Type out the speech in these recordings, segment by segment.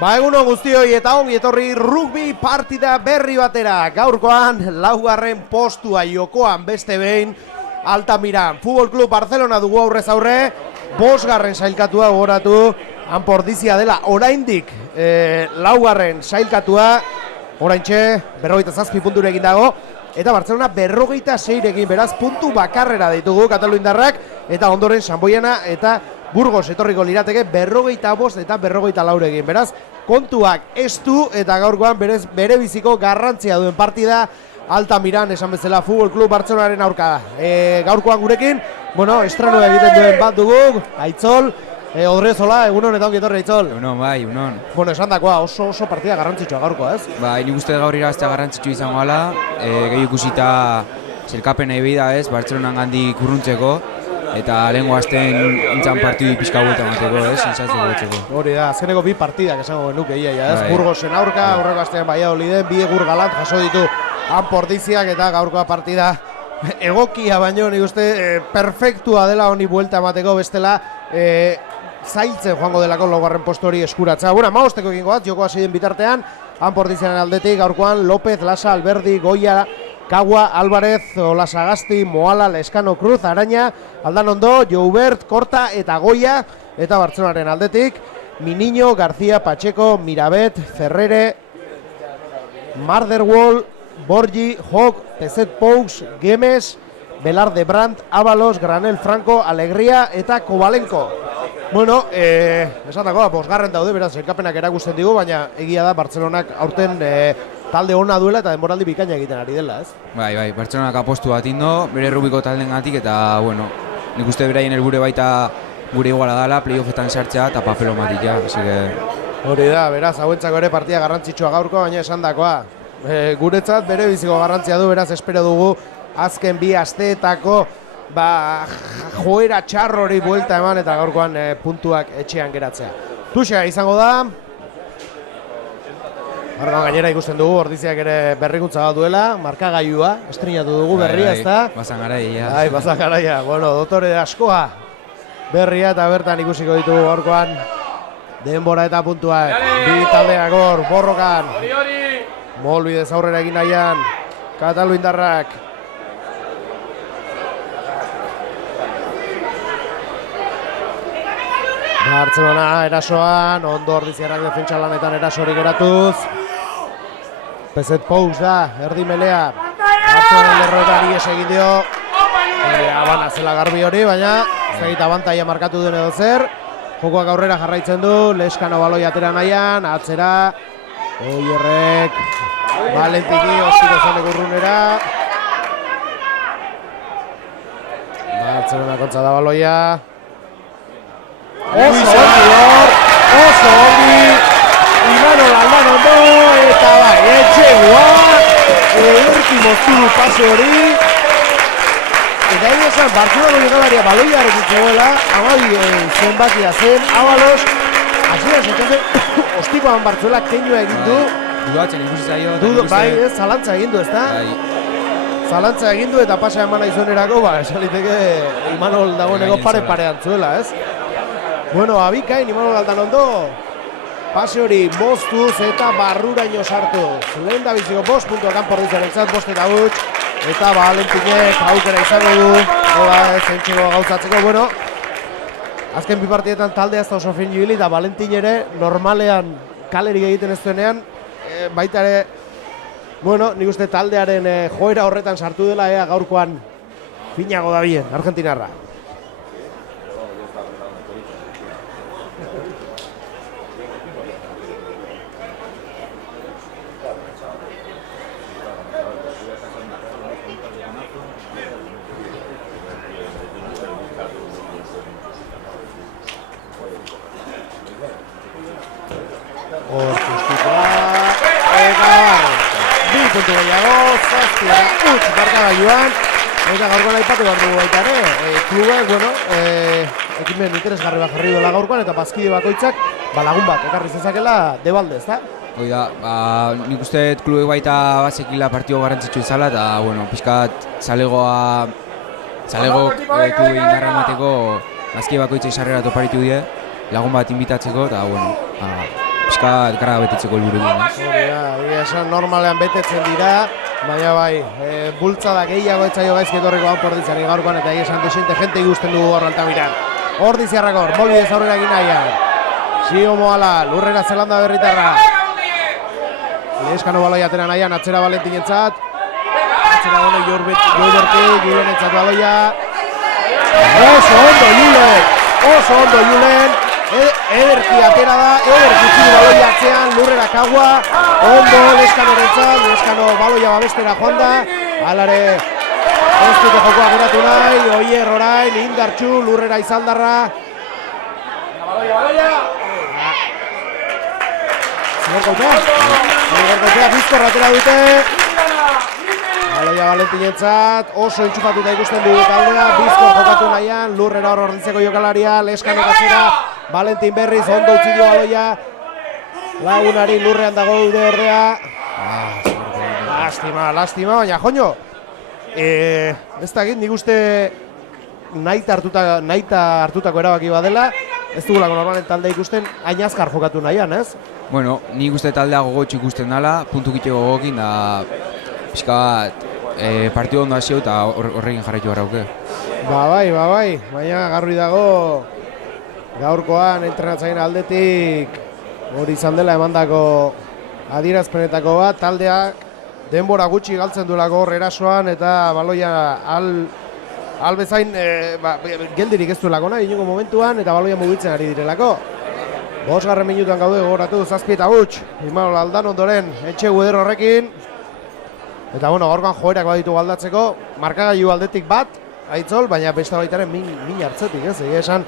Ba, egunon guztioi eta ongi etorri rugby partida berri batera. Gaurkoan, laugarren postua jokoan beste behin Altamiran. Futbol Club Barcelona dugu aurrez aurre, bosgarren sailkatua gogoratu, Anpordizia dela oraindik laugarren sailkatua, oraintxe 47 punturekin dago, eta Barcelona 46rekin, beraz puntu bakarrera ditugu Kataluindarrak, eta ondoren Sanboiana eta Burgos etorriko lirateke 45 eta 44rekin. Beraz, kontuak estu eta gaurkoan bere biziko garrantzia duen partida Altamiran, esan bezala Futbol Club Barcelonaren aurka. Gaurkoan gurekin, estrenoa egiten duen bat dugu, Aitzol, Odriozola, egunon eta ongi etorri Aitzol. Egunon, bai, egunon. Esan dakoa, oso partida garrantzitsua gaurkoa, ez? Ba, nik uste gaur irabaztea garrantzitsua izango gala, gehi ikusita zelkapena ebida ez, Bartzelonan gandik urruntzeko, eta lehenko azten intzan partidu pixka buelta emateko, ez, sensatzeko betzeko. Hori da, azkeneko bi partidak esango genuke iaia, ez? Burgosen aurka, aurreko astean Valladoliden, bi egur galant jaso ditu Anpordiziak eta gaurkoa partida egokia baino, nik uste perfektua dela honi buelta emateko, bestela zailtzen joango delako laugarren postu hori eskuratza. Bueno, amagosteko egingo bat, joko hasi den bitartean, Anpordiziaren aldetik gaurkoan López, Lasa, Alberdi, Goya, Kagua, Álvarez, Olasagasti, Moala, Lescano, Cruz, Araña, Aldanondo, Joubert, Korta eta Goya, eta Bartzelonaren aldetik, Miniño, García, Pacheco, Mirabet, Ferrere, Marderwall, Borgi, Hog, Pezet Pous, Gemes, Velarde Brandt, Ábalos, Granel Franco, Alegría eta Kovalenko. Bueno, esan dagoa, bosgarren daude, beraz, elkapenak erakusten digu, baina egia da Bartzelonak aurten talde ona duela eta denboraldi bikaina egiten ari dela, ez? Bai, Bartzelonak apostu bat indo, bere rubiko taldengatik eta, nik uste beraien helburu baita gure iguala dela, playoffetan sartzea eta papelo matika, Hori da, beraz, hauentzako ere partida garrantzitsua gaurko, baina esan dakoa. Guretzat bere biziko garrantzia du, beraz, espero dugu azken bi asteetako joera txarrori buelta eman eta gaurkoan puntuak etxean geratzea. Tuxea izango da. Gainera ikusten dugu, Ordiziak ere berrikuntza bat duela, markagailua, estrinatu dugu berria, ezta? Basan garaia. Bai, basan garaia. Dotore askoa berria eta bertan ikusiko ditugu gaurkoan denbora eta puntuak. Bi taldeak hor, borrokan. Molbidez aurrera egin nahian, Kataluindarrak. Bartzelona erasoan, ondo Ordiziarrak defentsa lanetan erasorik geratuz. Pezet Pous da, erdi melea. Bartzelona lerroetan ies egin dio. Abana zela garbi hori, baina zegit abantaia markatu duen edo zer. Jokoak aurrera jarraitzen du, Lescano baloi atera nahian, atzera. Oierrek, Valentiki, ostiko zanek urrunera. Bartzelona kontza da baloia. Oso ongi, Imanol Aldanondo, eta etxegoa, urti mozturu pase hori. Eta egin esan, Bartzelonako jokalaria baloiarekin zegoela, amabi zenbakia zen, Ábalos, hasieran sentzatzen, ostikoan Bartzelak keinua egin du. Dudatzen ikusi zaio. Bai, zalantza egin du, ezta? Zalantza egin du eta pasa eman aizunerako, esan liteke Imanol dagoeneko pare-parean zuela, ez? Abikain, Imanol Aldanondo, pase hori moztuz eta barruraino sartuz. Lehen da biziko 5 puntuak Anpordiziaren zat, 5 eta huts, eta Valentinek aukera izango du, zentxego gauzatzeko. Azken bi partietan talde ez da oso fin jibili, eta Valentin ere normalean kalerik egiten ez duenean, baita ere, nik uste taldearen joera horretan sartu dela, gaurkoan finago da bien, Argentinarra. Puntu gehiago, zazpia, utz markagailuan, eta gaurkoan aipatu behar dugu baita ere, klubek, ekimen interesgarri bat jarri duela gaurkoan, eta bazkide bakoitzak lagun bat ekarri zezakela debalde, ezta? Hoi da, nik uste klubek baita bazekila partio garrantzitsu izala, eta, pixkat zalego klubek indarra emateko bazkide bakoitzak sarrera toparitu die, lagun bat inbitatzeko, eta, bueno, pixka gara betetzeko helburuekin. Hori da, esan normalean betetzen dira, baina bai, bultzada gehiago etzaio gaizki etorriko hau porditzari gaurkoan, eta esan desente jente ikusten dugu hor Altamiran. Ordiziarrak hor, Molbidez aurrera egin nahian. Sio Moala, lurrera Zelanda berritarra. Leskano baloia atera nahian, atzera Valentinentzat. Atzera gone Joiberti, Julenentzat baloia. Oso ondo Julen. Ederki atera da, ederki txiri baloia atzean, lurrera Kagua. Ondo Leskanorentzat, Leskano baloia babestera joan da. Alare ez dute jokoa geratu nahi, Oier orain, indartxu, lurrera Izaldarra. Zigorkolpea bizkorra atera dute. Baloia Valentinentzat, oso entxufatuta ikusten dugu taldea, bizkor jokatu nahian, lurrera hor orditzeko jokalaria, Leskano katzera, Valentin berriz, ondo utzi dio baloia. Lagunari lurrean dago dude ordea. Lastima, baina joño. Ez da egin, nik uste nahita hartutako erabaki badela, ez dugulako normalen talde ikusten, hain azkar jokatu nahian, ez? Bueno, nik uste taldea gogotxo ikusten dela, puntukite gogokin, da pixka bat partidu ondo hasio eta horrekin jarraitu barrauke. Ba bai, baina garbi dago gaurkoan entrenatzaileen aldetik hori izan dela emandako adierazpenetako bat, taldeak denbora gutxi galtzen duelako hor erasoan eta baloia albezain geldirik ez duelako nahi inongo momentuan eta baloia mugitzen ari direlako. 5. minutuan gaude gogoratu 7 eta huts, Imanol Aldan ondoren etxe gueder horrekin. Eta bueno, gaurkoan joerak baditu aldatzeko, markagailu aldetik bat, Aitzol, baina beste baitaren min hartzetik, ez? Egia esan,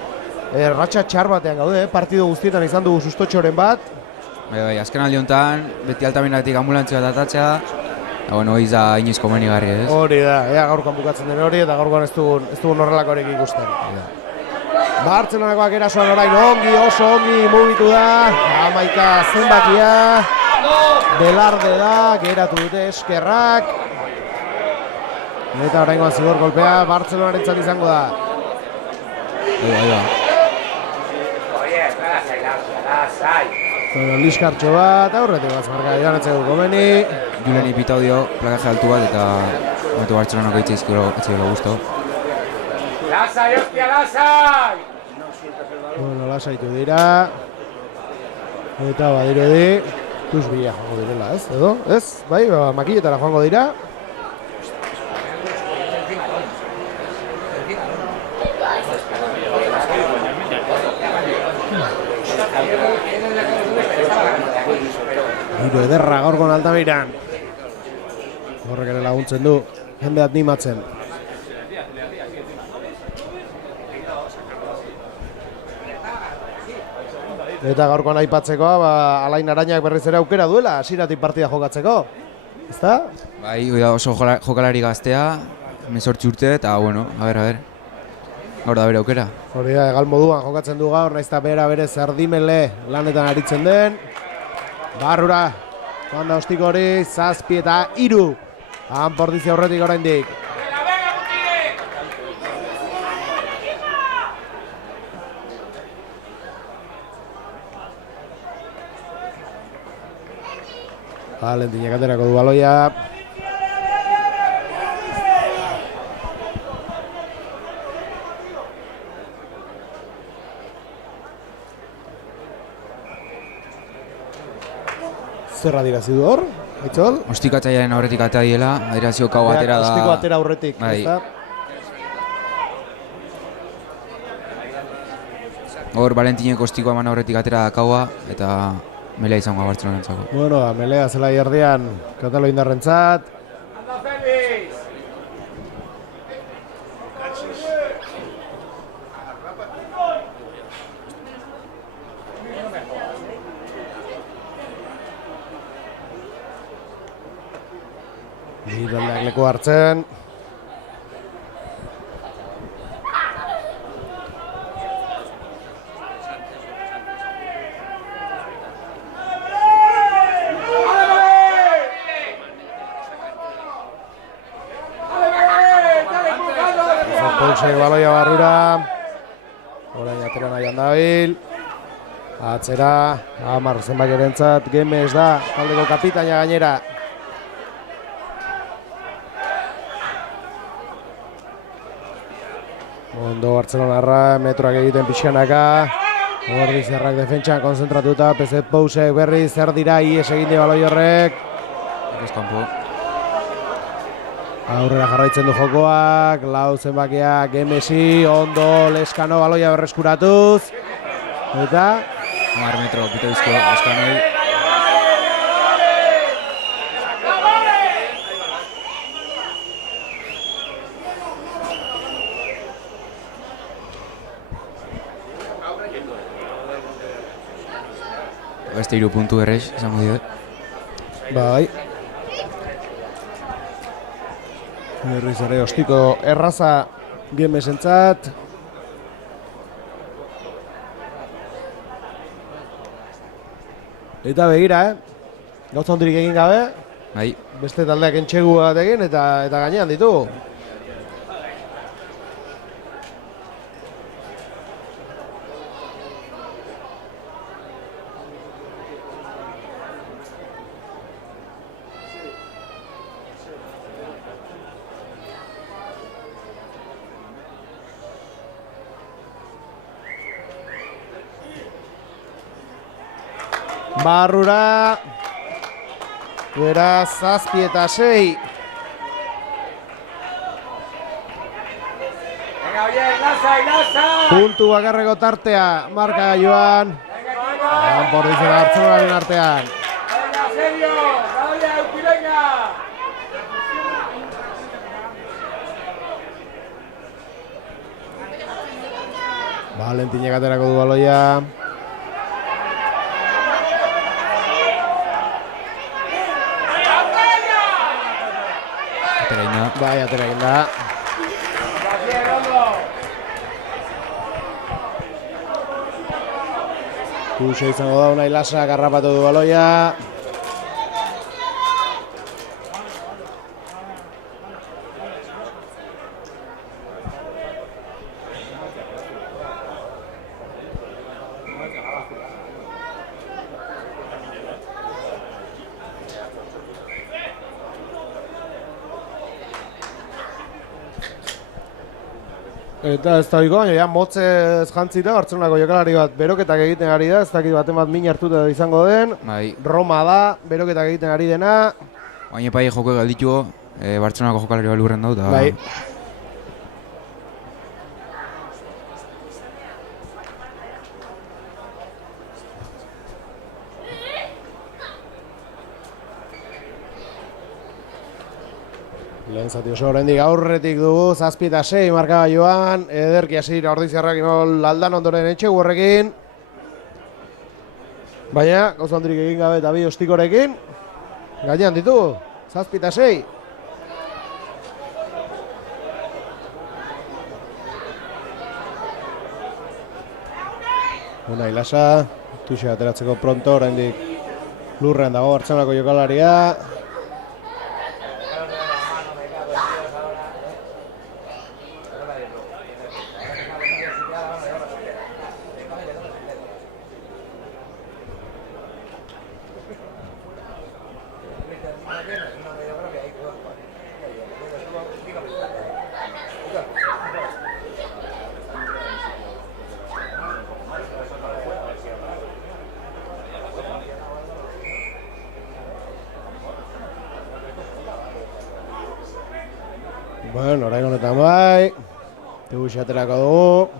ratxa txar batean gaude, partidu guztietan izan dugu sustotxoren bat. Bai, azken aldi honetan, beti Altaminatik ambulantzia datatzea, eta bueno, hori da inoiz komenigarri, ez? Hori da, ea gaurkoan bukatzen den hori, eta gaurkoan ez dugun horrelakorik ikusten. Bartzelonakoak erasoan orain oso ongi mugitu da, Amaika zenbakia, Belarde da, geratu dute eskerrak. Eta oraingoan zigor kolpea, Bartzelonarentzat izango da. Liskartxo bat, aurretik bat marka idanatzeko komeni. Juleni pitau dio, plakaje altu bat, eta momentu Bartzelonako itzaizkero etxegelo guztu. Lasai, hostia, lasai! Bueno, lasaitu dira. Eta badirudi, Tusbila joango direla, ez? Edo? Ez? Bai, makilletara joango dira. Giro ederra gaurkon Altamiran. Horrek ere laguntzen du, jende animatzen. Eta gaurkoan aipatzekoa, Alain Arainak berriz ere aukera duela, hasieratik partida jokatzeko. Ezta? Bai, oso jokalari gaztea, 18 urte, eta bueno, a ver. Gaur da bere aukera. Hori da, egal moduan jokatzen du gaur, nahiz eta bere zerdimele lanetan aritzen den. Barrura, joan da ostiko hori, 7 eta 3. Portizia aurretik oraindik. Valentinek aterako du baloia. Zer adirazi du hor, Aitzol? Ostikatzailearen aurretik atea diela, adirazio kau atera da... Ostiko atera aurretik, bai. ezta? Hor, Valentineko ostikoa eman aurretik atera da kaua, eta melea izango Bartzelonentzako. Bueno, melea zela erdian Katalo indarrentzat. Anda, Feliz! Bidaldeak leku hartzen. Polsek baloia barrura. Orain atera nahian dabil. Atzera, Amar zenbakirentzat Gemes da, taldeko kapitaina gainera. Ondo Bartzelonarra, metroak egiten pixkanaka. Ordizarrak defentsan konzentratuta, Pezet Pousek berriz, zer dira, ies egin di baloi horrek. Kanpo. Aurrera jarraitzen du jokoak, lau zenbakiak Gemesi, ondo Leskano baloia berreskuratuz. Eta 10 metro pita bizko Leskanoi. Beste 3 puntu errez, izango dira. bai. Berriz ere ostiko erraza Gemesentzat. Eta begira, gauza hondirik egin gabe, Bai, beste taldeak entxegu bat egin eta gainean ditugu. Barrura, beraz 7 eta 6. Venga, bien, lasai! Puntu bakarreko tartea, marka joan. Por dizena Bartzelonaren artean. Venga, serio, dale, Euki, venga! Valentinek aterako du baloia. atera egin da. Bai, atera egin da. Bien, ondo! Kuxe izango da, Unai Lasak harrapatu du baloia. Eta ez da oiko, baina ja, motzez jantzita, Bartzelonako jokalari bat beroketak egiten ari da, ez dakit baten bat min hartuta izango den. Bai, Roma da, beroketak egiten ari dena. baina epai joko galditu, Bartzelonako jokalari bat lurren dut. Bai. Lehen zati oso oraindik aurretik dugu, 7 eta 6 markaba joan, ederki hasi Ordiziarrak inol aldan ondoren etxegu horrekin. Baina, gauza handirik egin gabe eta bi ostikorekin, gainean ditugu, 7 eta 6. Unai Lasa, tuxe ateratzeko pronto, oraindik lurrean dago Bartzelonako jokalaria. Bueno, orain honetan bai, teguxe aterako dugu.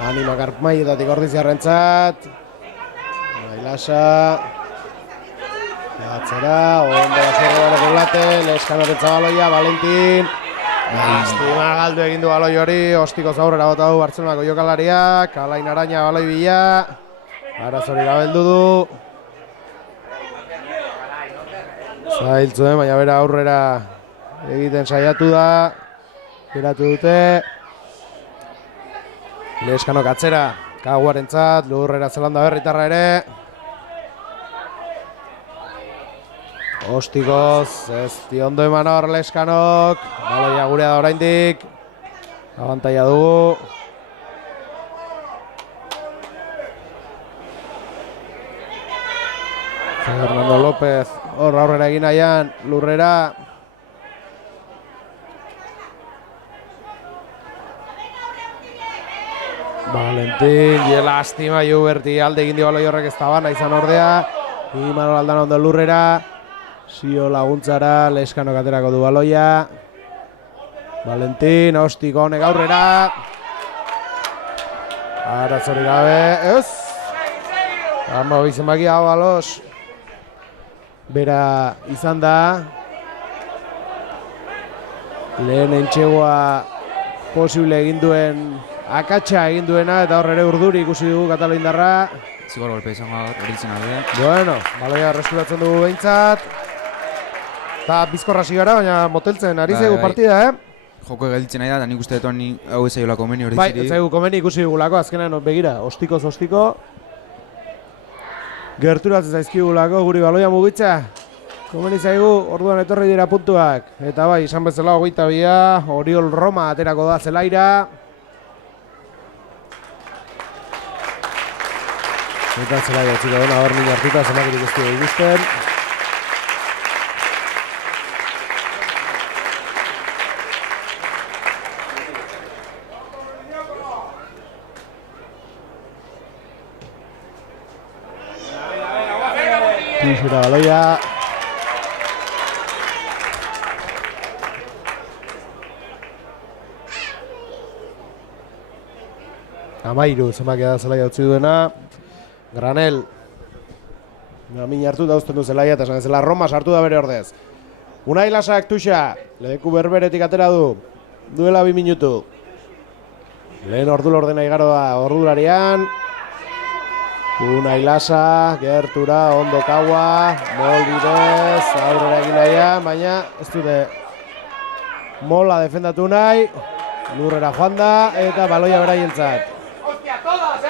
Anima karpmaietatik Ordiziarrentzat. Unai Lasa. Atzera, ondo baserri baloko late, Leskanoren zabaloia, Valentin. Lastima galdu egin du baloi hori, ostiko zaurrera bota du Bartzelonako jokalariak, Alain Araña baloi bila. Arazori gabeldu du. Zailtzuen, baina bera aurrera egiten saiatu da, geratu dute. Leskanok atzera, Kaguarentzat, lurrera Zelanda berritarra ere. Ostikoz, ez diondo eman hor Leskanok, baloia gurea da oraindik, abantaia dugu. López hor aurrera egin nahian, lurrera. Valentín, lastima Juberti alde egin dio baloi horrek ez tabana izan ordea. Imanol Aldana ondo lurrera. Zio laguntzara, Leskanok aterako du baloia. Valentín, ostiko honek aurrera. Arazorik gabe, ez? Ama zenbaki hau baloz. Bera izan da. Lehen entxegoa posible egin duen akatsa egin duena eta hor ere urduri ikusi dugu Kataloindarra. Zigor golpe izango horitzen alde. Bueno, baloia reskuratzen dugu behintzat. Eta bizkorra zigara, baina moteltzen ari zaigu partida, Joko gelditzen nahi da, eta nik uste dut hau ez zaiola komeni hori ziri. Bai, ez zaigu komeni ikusi dugulako, azkenean begira, ostikoz ostiko. Gerturatzen zaizkigulako guri baloia mugitza. Komeni zaigu, orduan etorri dira puntuak. Eta bai, izan bezala 22, Oriol Roma aterako da zelaira. Eta zelaira txiko dena hor nina hartuta, zelakirik ez dugu ikusten. Tixura baloia. Amairu zenbakia da zelaia utzi duena. Granel. Min hartu da uzten du zelaia eta esan zela Roma sartu da bere ordez. Unai Lasak tuxa. Leku berberetik atera du. Duela 2 minutu. Lehen ordu ordena igaro da ordularian. Unai Lasa, gertura, ondo kaua, mol bidez, aurrera egin nahian, baina ez dute mola defendatu nahi, lurrera joan da eta baloia beraientzat. ¡Hostia, todas,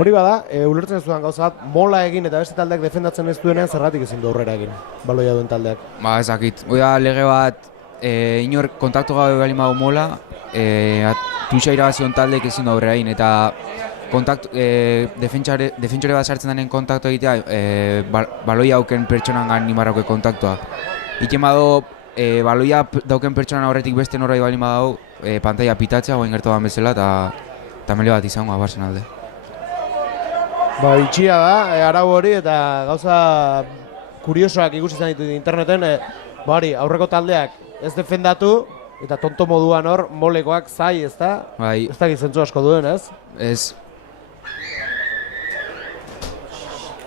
Hori bada, ulertzen ez dudan gauza bat, mola egin eta beste taldeak defendatzen ez duenean zergatik ezin du aurrera egin, baloia duen taldeak. Ba, ezakit. Oida lege bat, inor kontaktu gabe bali magu mola, tuxa irabazion taldeek ezin du aurrera egin, eta defentsore bat sartzen denen kontaktu egitea, baloia auken pertsonan gan nimarrauke kontaktua. Iken bado, baloia dauken pertsonan aurretik beste norrai bali madau, pantalla pitatzea, goen gertu dan bezala, eta mele bat izango abarzen alde. Ba, itxia da, arau hori eta gauza kuriosoak ikusi izan ditu interneten, hori, aurreko taldeak ez defendatu eta tonto moduan hor molekoak zai, ez da? Bai. Ez da gizentzu asko duen, ez? Ez,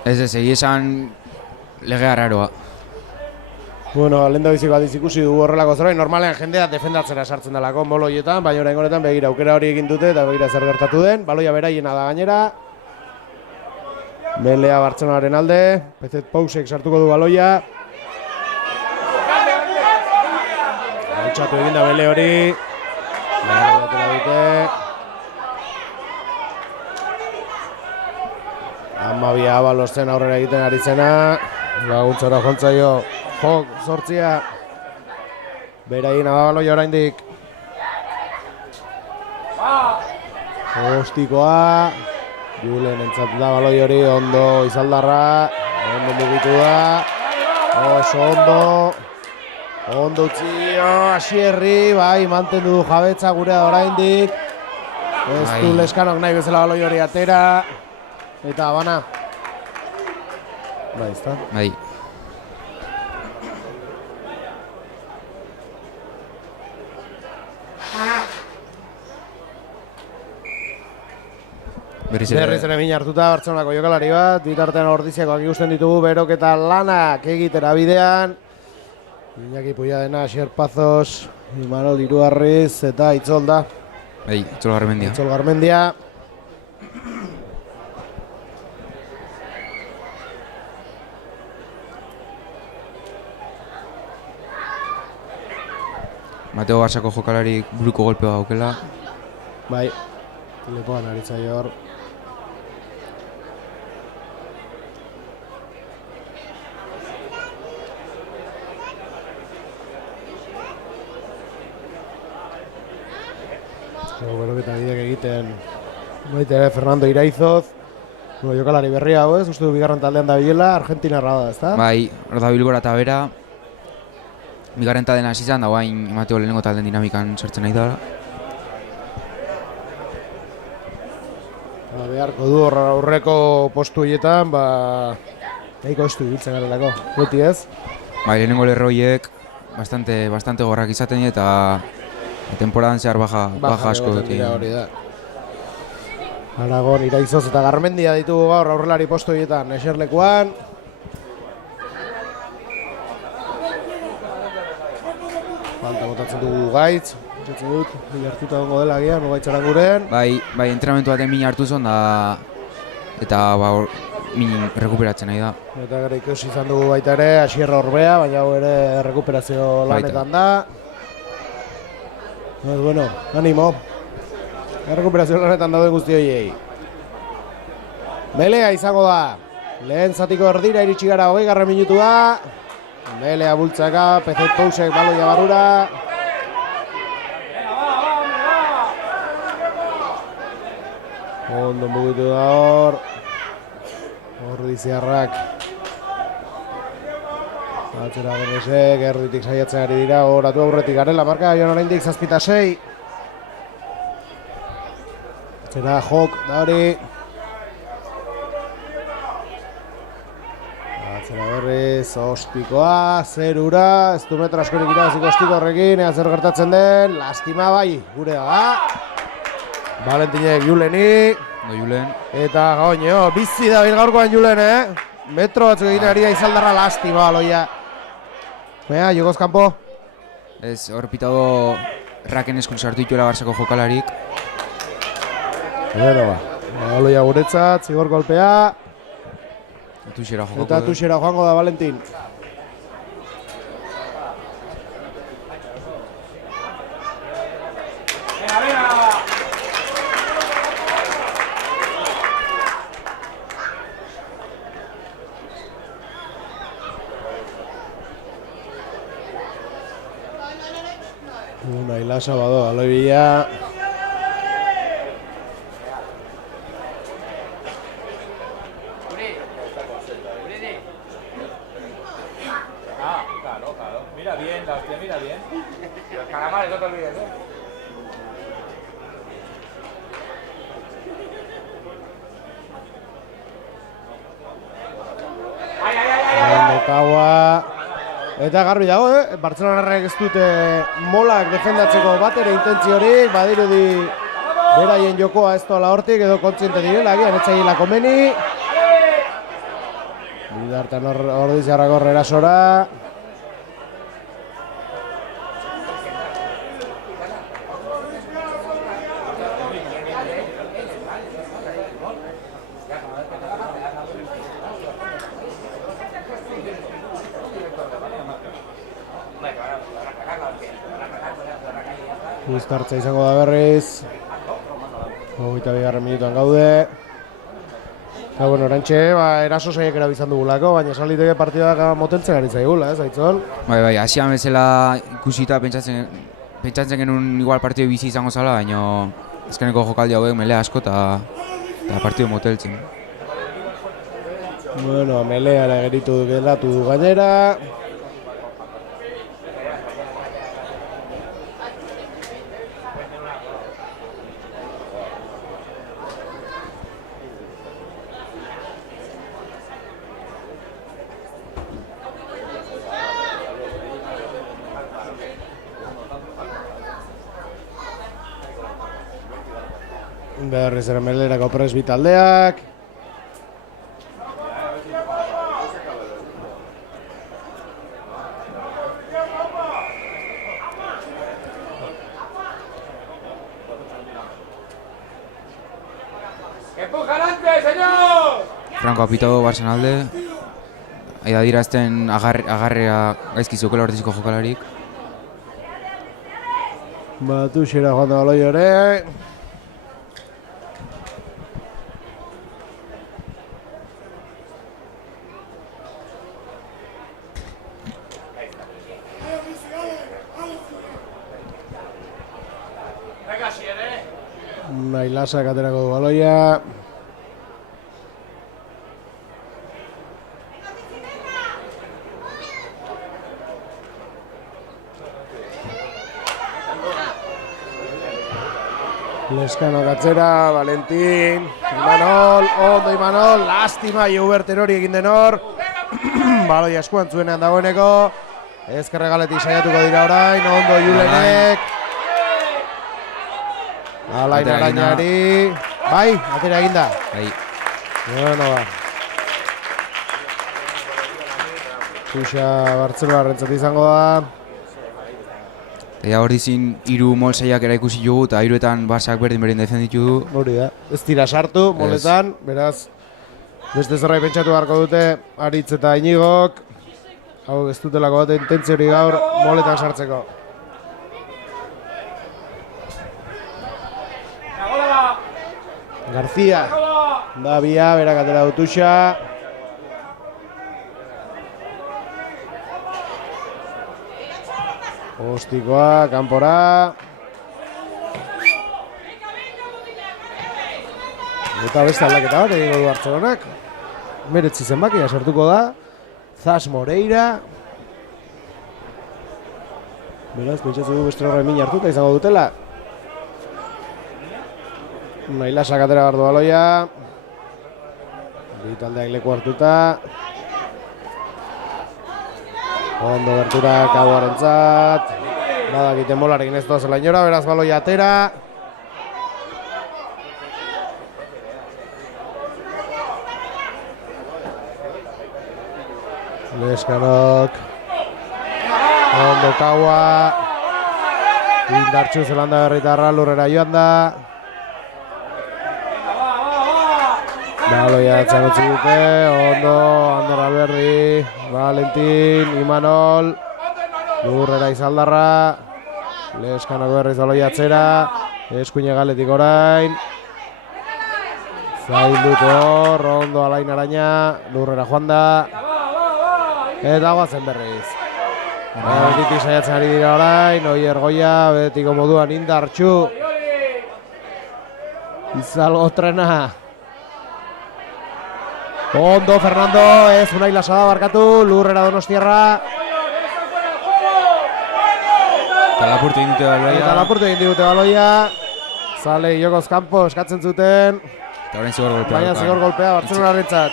egi esan lege araroa. Bueno, lehen da bizik bat ikusi dugu horrelako zerbait, normalean jendea defendatzera sartzen delako moloietan, baina orain honetan begira aukera hori egin dute eta begira zer gertatu den, baloia beraiena da gainera. Melea Bartzelonaren alde, Pezet Pausek sartuko du baloia. Altxatu egin da Mele hori. Atera dute. Amabia Abalosten aurrera egiten ari zena. Laguntzara jontzaio jok zortzia. Beraien abaloia oraindik. Ostikoa. Julen entzat da baloi hori, ondo Izaldarra, ondo mugitu da, oso ondo utzio, Asierri, bai, mantendu du jabetza gure da oraindik, ez du Leskanok nahi bezala baloi hori atera, eta bana. Bai, ez da? Bai. Berriz ere min hartuta Bartzelonako jokalari bat, bitartean ordiziakoak ikusten ditugu Berok eta Lanak egitera bidean. Iñaki Puiadena, Asier Pazos, Imanol Iruarriz eta Itzol da. Bai, Itzol Garmendia. Itzol Garmendia. Mateo Barsako jokalari buruko golpea daukela. Bai, lepoan aritzaio hor. Beroketa bidek egiten baita ere Fernando Iraizoz. Jokalari berria hau ez, uste du bigarren taldean da bilela, Argentinarra da, ezta? Bai, hor da bilgora eta bera. Bigarren taldean hasi izan, da guain emateko lehenengo talden dinamikan sartzen nahi dara. Beharko du aurreko postu horietan, nahiko estu ibiltzen garelako, beti ez? Bai, lehenengo lerroiek bastante gorrak izaten eta temporadan zehar baja asko dut. Hori da. Aragon, Iraizoz eta Garmendia ditugu gaur aurrelari postu horietan, eserlekuan. Falta botatzen dugu Gaitz, pentsatzen dut, min hartuta gongo dela agian, Gaitzaran guren. Bai, entrenamentu baten min hartu zon da, eta min rekuperatzen nahi da. Eta gara ikusi izan dugu baita ere, Asierra Orbea, baina hau ere rekuperazio lanetan da. Bueno, animo. Errekuperazio lanetan daude guzti horiei. Melea izango da. Lehen zatiko erdira iritsi gara 20. minutua. Melea bultzaka, Pezet Pousek baloia barrura. Ondo mugitu da hor. Ordiziarrak. Atzera Genesek, erditik saiatzen ari dira. Horatu aurretik garela, marka joan oraindik 7-6. Zera jok, da hori. Atzera berriz, ostikoa, zerura, ez du metra askorik irabaziko ostiko horrekin, ea zer gertatzen den, lastima bai, gure da. Valentinek Juleni. No Julen. Eta gaino, bizi da gaurkoan Julen, Metro batzuk egiten ari da izaldarra lastima, aloia. Bea, jokoz kanpo. Ez, hor pitado raken eskun sartu dituela Barsako jokalarik. Bueno, aloia guretzat, zigor golpea. Tuxera jokoko. Eta tuxera joango da Valentin. Una hilasa bado, aloia. Mira bien, mira bien. Los calamares, no te olvides, Kaua. Eta garbi dago, Bartzelonarrek ez dute molak defendatzeko bat ere intentziorik, badirudi beraien jokoa ez dola hortik edo kontziente direla, agian etzailela komeni. Bidartan Ordiziarrak hor erasora. Guztartza izango da berriz. 22. minutuan gaude. Eta bueno, orantxe, eraso saiakera bizan dugulako, baina esan liteke partidak moteltzen ari zaigula, Aitzol? Bai, hasian bezala ikusita pentsatzen genuen igual partido bizi izango zala, baina azkeneko jokaldi hauek melea asko eta partido moteltzen. Bueno, meleara geratu du gainera. Berriz ere melerako presbi taldeak. ¡Empuja adelante, señor! Franco apitado Bartzen alde. Aida dirazten agarrea gaizki zukela Ortiziko jokalarik. Batuxera joan da baloi ere. Venga, siete. Lasak aterako du baloia. Leskanok atzera, Valentin, Imanol, ondo Imanol, lastima Juberten hori egin den hor. Baloia eskuan zuenean dagoeneko. Ezkerregaletik saiatuko dira orain, ondo Julenek. Alain Arañari. Bai, atera eginda. Bai. Bueno, ba. Tuxa Bartzeloarrentzat izango da. Eta hor dizin, 3 molsaiak eraikusi jugu eta 3etan Barsak berdin defenditu du. Hori da, ez dira sartu, moletan, beraz, beste zerbait pentsatu beharko dute Aritz eta Iñigok. Hau ez dutelako bat intentzio hori gaur moletan sartzeko. García, Davia, berak atera dutuxa. Ostikoa, kanpora. Eta beste aldaketa bat egingo du Bartzelonak. Meretzi zenbakia sartuko da. Zas Moreira. Beraz, pentsatzu du beste horre min hartuta izango dutela. Nailasak atera behar du baloia. Bi taldeak leku hartuta. Ondo bertura Kaboarentzat. Badakite molarekin ez doazela inora, beraz baloia atera. Leskanok. Ondo Kaua. Indartxu Zelanda Berritarra lurrera joan da. Baloia atzan utzi dute, ondo, Ander Alberdi, Valentin, Imanol, lurrera Izaldarra, Leskanok berriz baloia atzera, eskuine galetik orain, zain dute hor, ondo Alain Araña, lurrera joan da, eta guazen berriz. Betitik saiatzen ari dira orain, Oier Goia, betiko moduan Indartxu, Izalgo trena. Ondo Fernando, ez Unai Lasada barkatu, lurrera Donostiarra. Eta lapurtu egin dute baloia. Eta lapurtu egin dute baloia. Zale jokoz kanpo eskatzen zuten. Eta orain zigor golpea. Baina zigor golpea Bartzelonarrentzat.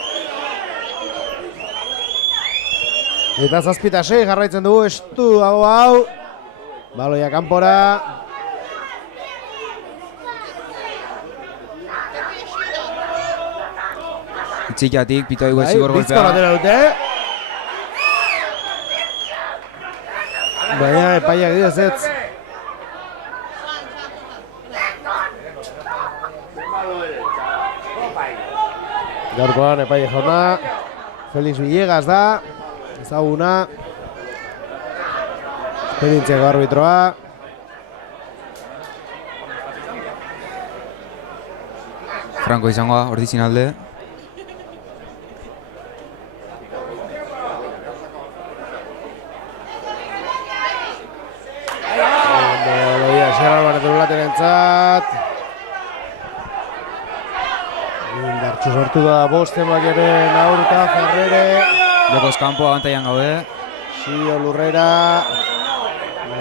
Eta 7-6 jarraitzen dugu estu dago hau. Baloia kanpora. Itxikatik, pito dugu zigor golpea. Bizko batera dute. Baina epaiak dira ez. Gaurkoan epaile jauna. Felix Villegas da. Ezaguna. Esperientziako arbitroa. Franco izangoa, ordizin alde. Indartxu sortu da bostemak ere aurka, Ferrere. Jokoz kanpo abantaian gaude. Sio lurrera.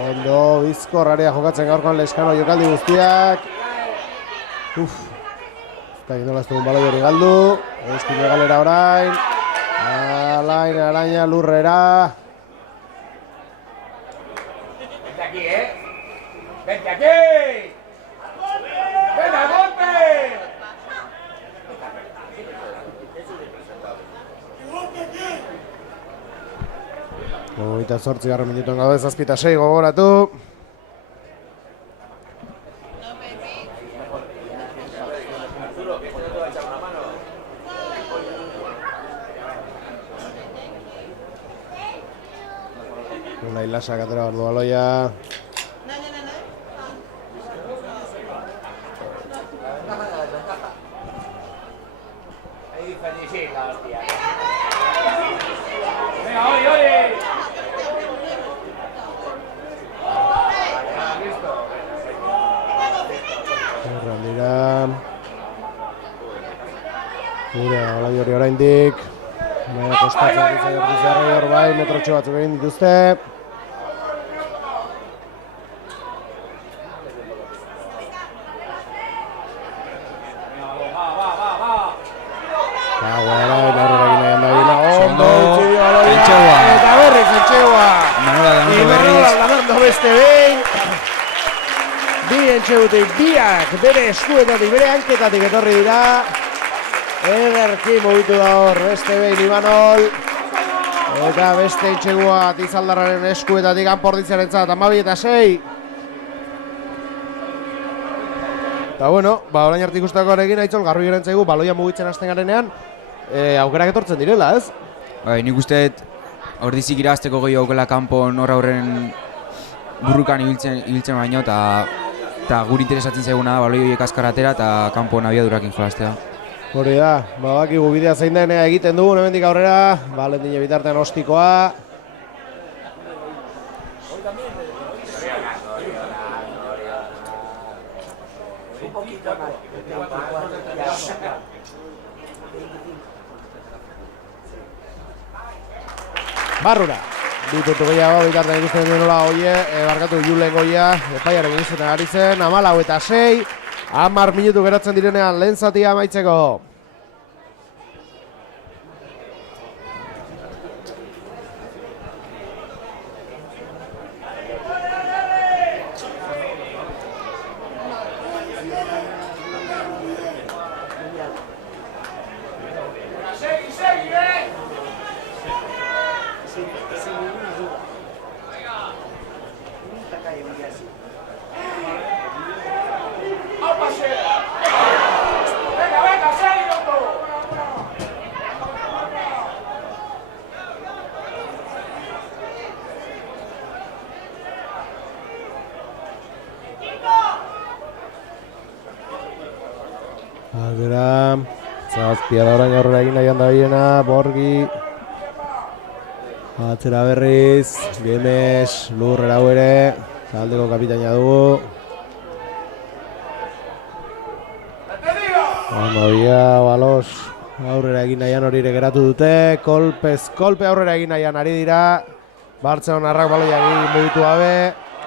Ondo, bizkorrarea jokatzen gaurkoan Leskano jokaldi guztiak. Eta gindola ez dugun baloi hori galdu. Euskine galera orain. Alain Araña lurrera. Vente aquí, ¡vente aquí! ¡Ven al golpe! Eta 8 minutuan gaude 7-6 gogoratu. Unai Lasak atera behar du baloia. ¡Venga, oye! Erran dira. Gure, Olai hori oraindik. Kostatzen ditzai hor bai, metrotxo batzuk egin dituzte. Eta berriz Entxegua. Ganando beste behin. Bi Entxegutik biak bere eskuetatik, bere hanketatik etorri dira. Ederki mugitu da hor beste behin Imanol. Eta beste Entxegua Tizaldarraren eskuetatik Anpordiziarentzat 12-6. Eta bueno, orain arte ikustakoarekin Aitzol garbi geren zaigu baloia mugitzen hasten garenean aukerak etortzen direla, ez? Bai, nik uste ordizik irazteko gehiago aukela kanpon hor aurren burrukan ibiltzen baino eta guri interesatzen zaiguna baloi horiek azkar atera eta kanpon abiadurakin jolastea. Hori da, badakigu bidea zein den egiten dugun hemendik aurrera, Valentine bitartean ostikoa. Barrura, bitutu gehiago bitartean ikusten duen nola oie, barkatu Julen goia, epaiaren izaten ari zen, 14-6, 10 minutu geratzen direnean lehen zatia amaitzeko. Agera, zazpia da orain aurrera egin nahian da biena, Borgi. Atzera berriz, Gemes, Lurrera hau ere, taldeko kapitaina dugu. Amabia, Balos, aurrera egin nahian hori ere geratu dute, kolpe aurrera egin nahian ari dira. Bartzelonarrak baloiak egin mugitu gabe.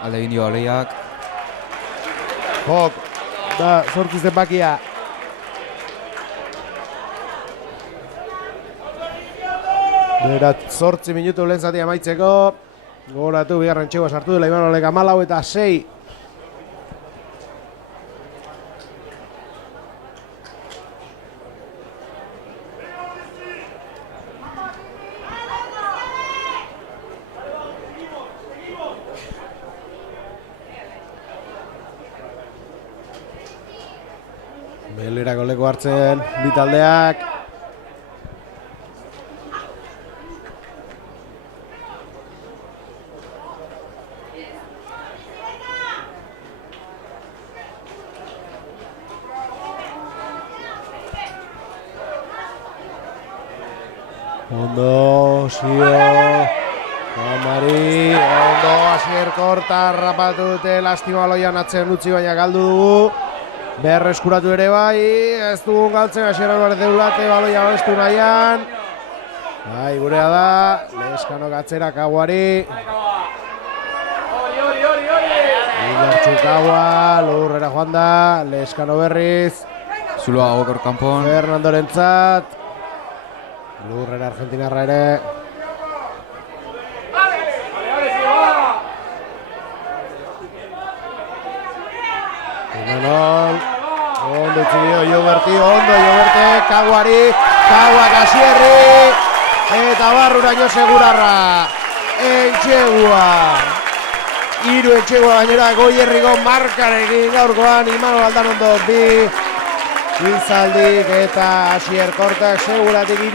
Alde egin dio baloiak. Jok, da, sortzi zenbakia. Berat, 8 minutu lehen zati amaitzeko. Gogoratu, bigarren Entxegua sartu dela Imanolek 14-6. Belerako leku hartzen, bi taldeak. Ondo, Sio, Amari, ondo, Asier Korta, rapatu dute, lastima baloian atzen utzi baina galdu dugu. Berreskuratu ere bai, ez dugun galtzen, Asier Álvarez deulate, baloia bestu nahian. Bai, gurea da, Leskanok atzera Kaguari. Ilartxu Kagua, Lurrera joan da, Leskano berriz. Zuloa gokor kanpon. Fernandorentzat. Lurrera Argentinarra ere. Imanol. Ondo itxilio, Joberti, ondo Joberte, Kaguari, Kaguak Asierri. Eta barruraino Segurarra. Entxegua. 3 Entxegua gainera Goierriko markarekin gaurkoan Imanol Aldanondo 2. Izaldik eta Asier Kortak Seguratik 3.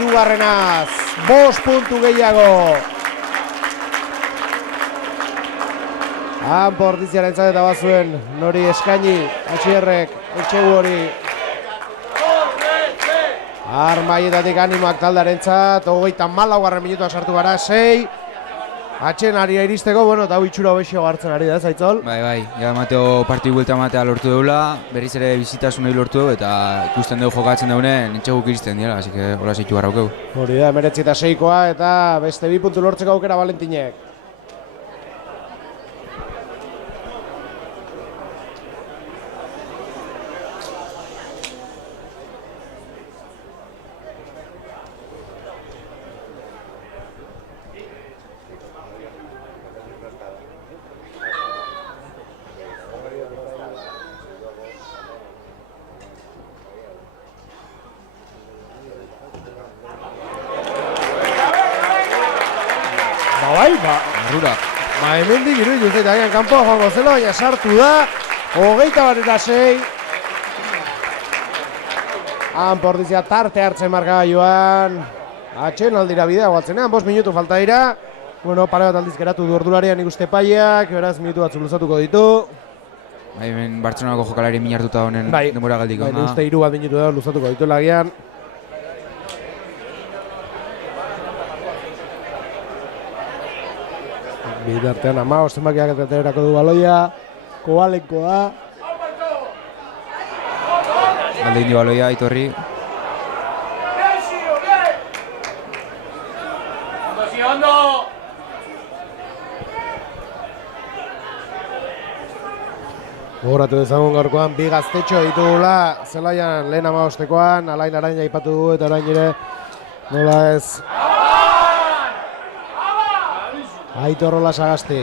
5 puntu gehiago. Anpordiziarentzat eta bazuen nori eskaini Asierrek Entxegu hori. Armaietatik animoak taldarentzat, 34. minutua sartu gara, 6. atxen ari iristeko, bueno, eta hau itxura hobexio hartzen ari da, Zaitzol? Bai, ja Mateo partidu buelta ematea lortu deula, berriz ere bizitasunei lortu du, eta ikusten dugu jokatzen daunen entxeguk iristen dira, así que hola zeitu garraukeu. Hori da, 19-6 eta beste 2 puntu lortzeko aukera Valentinek. Arrura. Hemendik iruditu zait, agian kanpoa joango zela, baina sartu da, 21-6. Han Pordizia tarte hartzen markagailuan. Atxen aldira bidea gualtzenean, 5 minutu falta dira. Bueno, pare bat aldiz geratu du ordularian ikuste paiak, beraz minutu batzuk luzatuko ditu. Hemen Bartzelonako jokalari min hartuta honen denbora galdik ona. Uste 3 bat minutu da luzatuko ditu lagian. Bidartean ama, ostenbakiak aterako du baloia, Kovalenko da. Alde indi baloia, Aitorri. Gogoratu dezagun gaurkoan, 2 gaztetxo ditugula, zelaian lehen 15-koan, Alain Araina aipatu du eta orain ere nola ez. Aitor Rola Sagasti.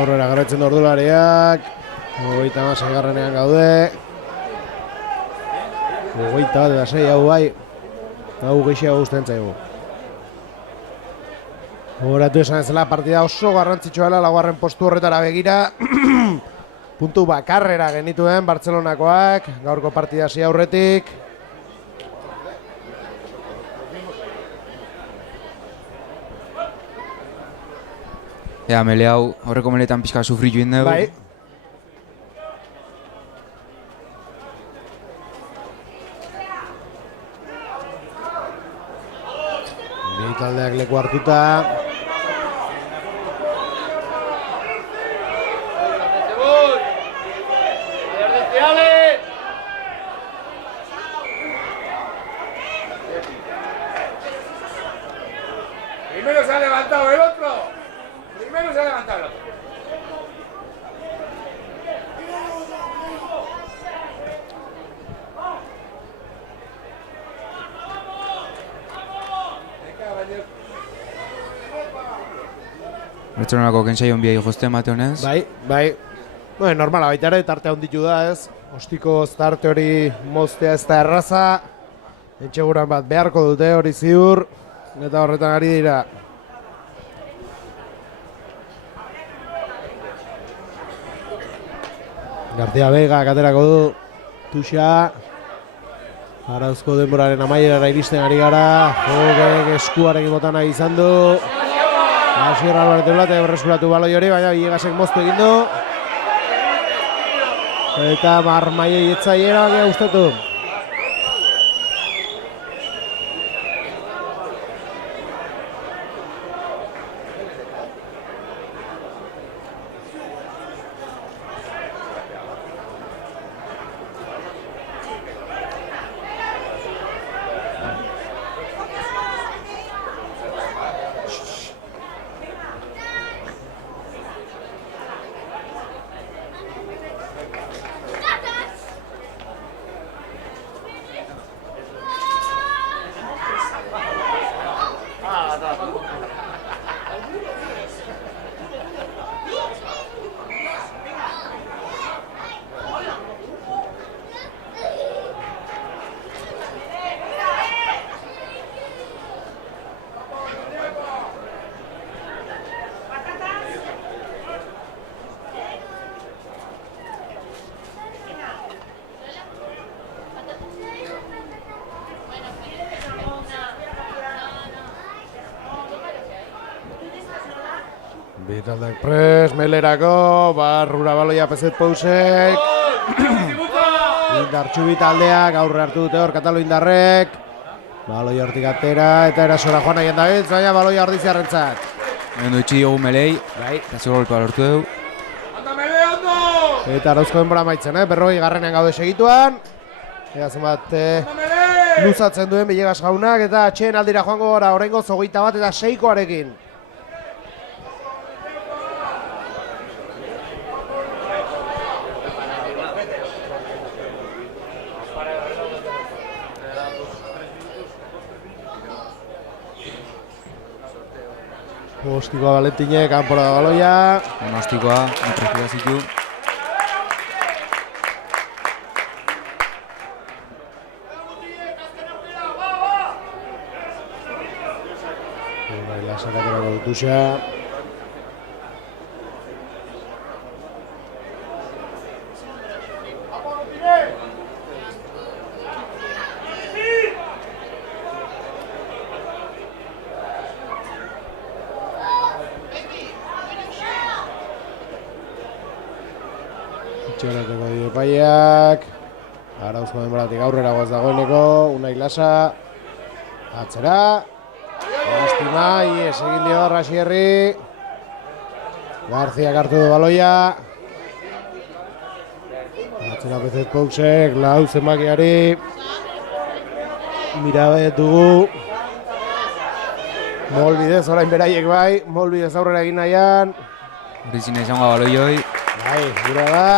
Aurrera garaitzen ordulariak. 36-garrenean gaude. 21-6 hau bai. Hau gehiago gustatzen zaigu. Horatu esan ezela partida oso garrantzitsua dela 4. postu horretara begira. Puntu bakarrera genituen Bartzelonakoak, gaurko partida hasi aurretik. Ea, mele hau, horreko meletan pixka sufritu indegu. Bai. Bi taldeak leku hartuta. Primero se ha levantado el otro. Primero se ha levantado el otro. Bartzelonako kentsaion biai jozte emate honez. Bai. Bueno, normala baita ere, tartea honditu da ez. Ostiko tarte hori moztea ez da erraza. Etxeguran bat beharko dute hori ziur. Eta horretan ari dira. García Vega katerako du. Tuxa. Arauzko denboraren amaierara iristen ari gara. Jogek eskuarekin botan nahi izan du. Asier Alvarete Blate berreskuratu baloi hori, baina Villegasek moztu egin du. Eta Marmaiei etzaiera baina gustatu. Bitaldak pres, melerako, barrura baloia pezet pausek. Indartxu bitaldeak, aurre hartu dute hor Katalo indarrek. Baloi hortik atera eta erasora joan nahi endabitz, baina baloi ardiziarrentzat. Ondo itxi diogu melei, eta zego golpea lortu dugu. Eta arauzko denbora maitzen, berroi garrenean gaude segituan. Eta zenbat luzatzen duen Bilegas jaunak eta atxeen aldira joango gara oraingo 21 eta 6koarekin. Ostikoa Valentine, kanpora da baloia. Ostikoa, netrafila zitu. Baila sakaterako dutuxa. Itxorateko dio paiak. Arauzko denboratik aurrera goaz dagoeneko. Unai Lasa. Atzera. Lastima, ies egin dio Rasierri. Garziak hartu du baloia. Atzera Pezet Pousek, lau zenbakiari. Mirabet dugu. Molbidez orain beraiek bai, molbidez aurrera egin nahian. Horizina izango baloi hoi. Bai, gura da.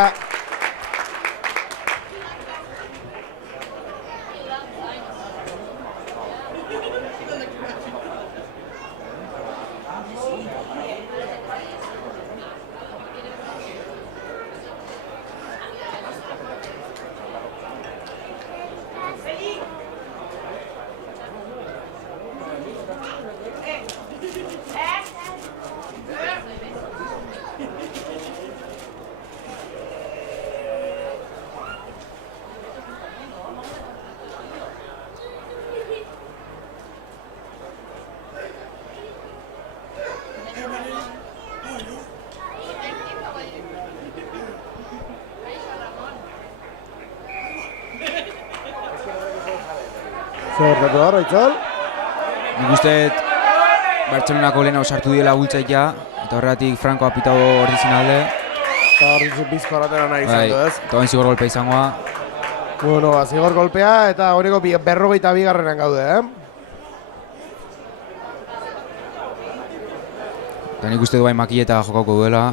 Zer dut hor, Aitzol? Nik usteet Bartzelonako lehena osartu diela bultzaita, eta horregatik Franko apitau ordizin alde. Eta hor bizko horatera nahi izan du, ez? Eta hain zigor golpea izangoa. Bueno, zigor golpea eta horreko 42 garrenan gaude, Eta nik uste du bai makileta jokauko duela.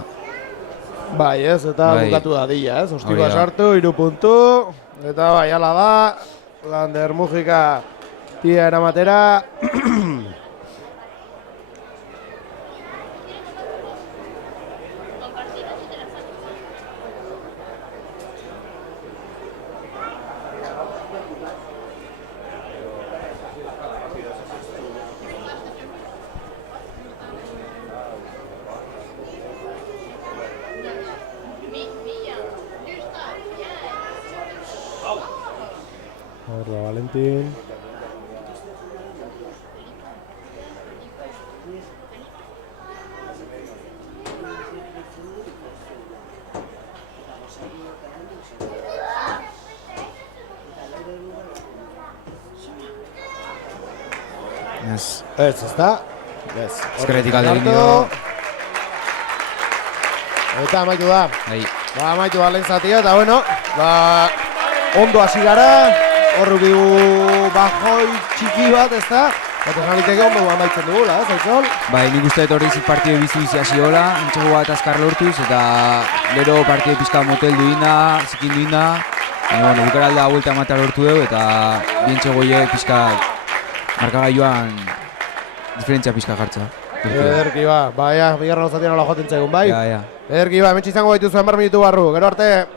Bai, ez, eta bukatu da dilla, ez? Ostikoa sartu, 3 puntu, eta bai, ala da. Lander Mujika tia eramatera. Horra Valentin. Ez da. Ezkerretik alde egin dio. Eta amaitu da. Amaitu da lehen zatia, eta bueno, ondo hasi gara. Horruk dugu bajoi txiki bat, ez da? Eta jaliteke ondo amaitzen dugula, ez, Aitzol? Bai, nik uste dut horrezik partide bizi hasi hola, entxego bat azkar lortuz, eta gero partide pizka motel duina, zikin duina. Bueno, bukaralda vuelta mata lortu dugu, eta bientxego pizka markagailuan diferentzia pizka jartza. Ederki ba, baia, bigarren osatien hola joten zaigun, bai? Ja. Ederki ba, hementsi izango baitu zuen 10 minutu barru, gero arte.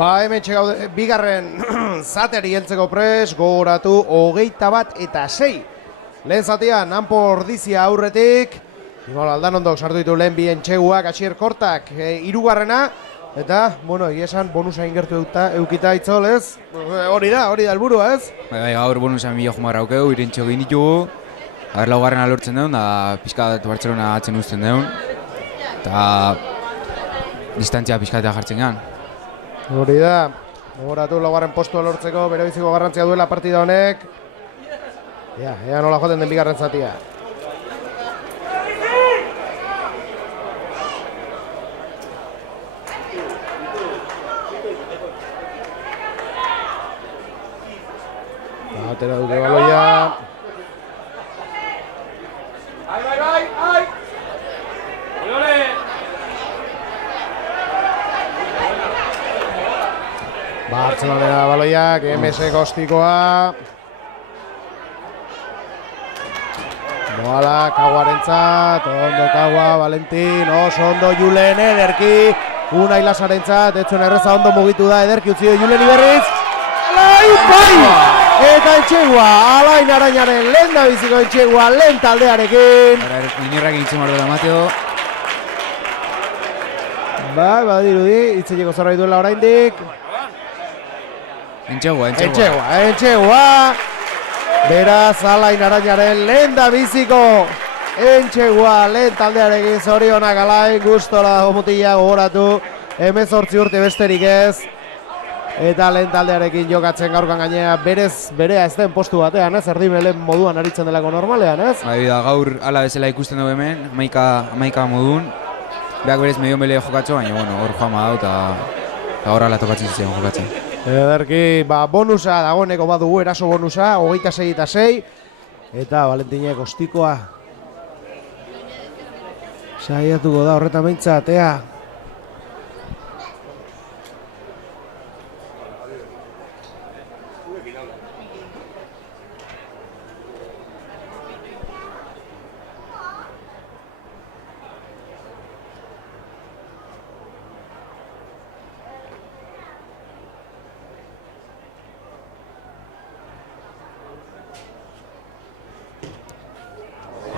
Ba, hemen txegaude, bigarren zateri heltzeko pres, gogoratu 21-6. Lehen zatean, Nanpo Ordizia aurretik. Igual Aldanondok sartu ditu lehen bien txeguak, Asier Kortak hirugarrena. Eta, bueno, esan bonusa ingertu eukita itzol, ez? Hori da helburua, ez? Bai, gaur bonusa mila jumar haukeu, irentxo egin ditugu. Laugarrena lortzen deun, da pixka Bartzelona atzen uzten deun. Eta distantzia pixkatea jartzen gehan. Hori da, gogoratu laugarren postua lortzeko, bere biziko garrantzia duela partida honek. Ea nola joaten den bigarren zatia. Atera dute baloia. Ai! Bartzelonera baloiak, MS Gostikoa. Boala, Kaguarentzat, ondo Kagua, Valentin, oso ondo Julen ederki. Unai Lasarentzat, etzuen erreza ondo mugitu da, ederki utzi Julen Iberriz. Bai! Eta Etxegua, Alain Arañaren lehen da biziko Etxegua, lehen taldearekin. Inerrak egitzen bardo da Mateo. Bai, badirudi, itzeleko zorra duela oraindik. Entxegua. Beraz, Alain Arañaren lehen da biziko Entxegua, lehen taldearekin zorionak Alain, gustora dago mutila gogoratu. 18 urte besterik ez. Eta lehen taldearekin jokatzen gaurkan gainea berea ez den postu batean, ez? Erdibelen moduan aritzen delako normalean, ez? Bai, da, gaur ala bezala ikusten dugu hemen, hamaika modun. Beak berez medio melea jokatzo, baina bueno, hor joama dau eta hor ala tokatzen zitzen jokatzen. Ederki, bonusa dagoeneko badugu, eraso bonusa, 26-6. Eta Valentinek ostikoa saiatuko da horretan behintzat, ea.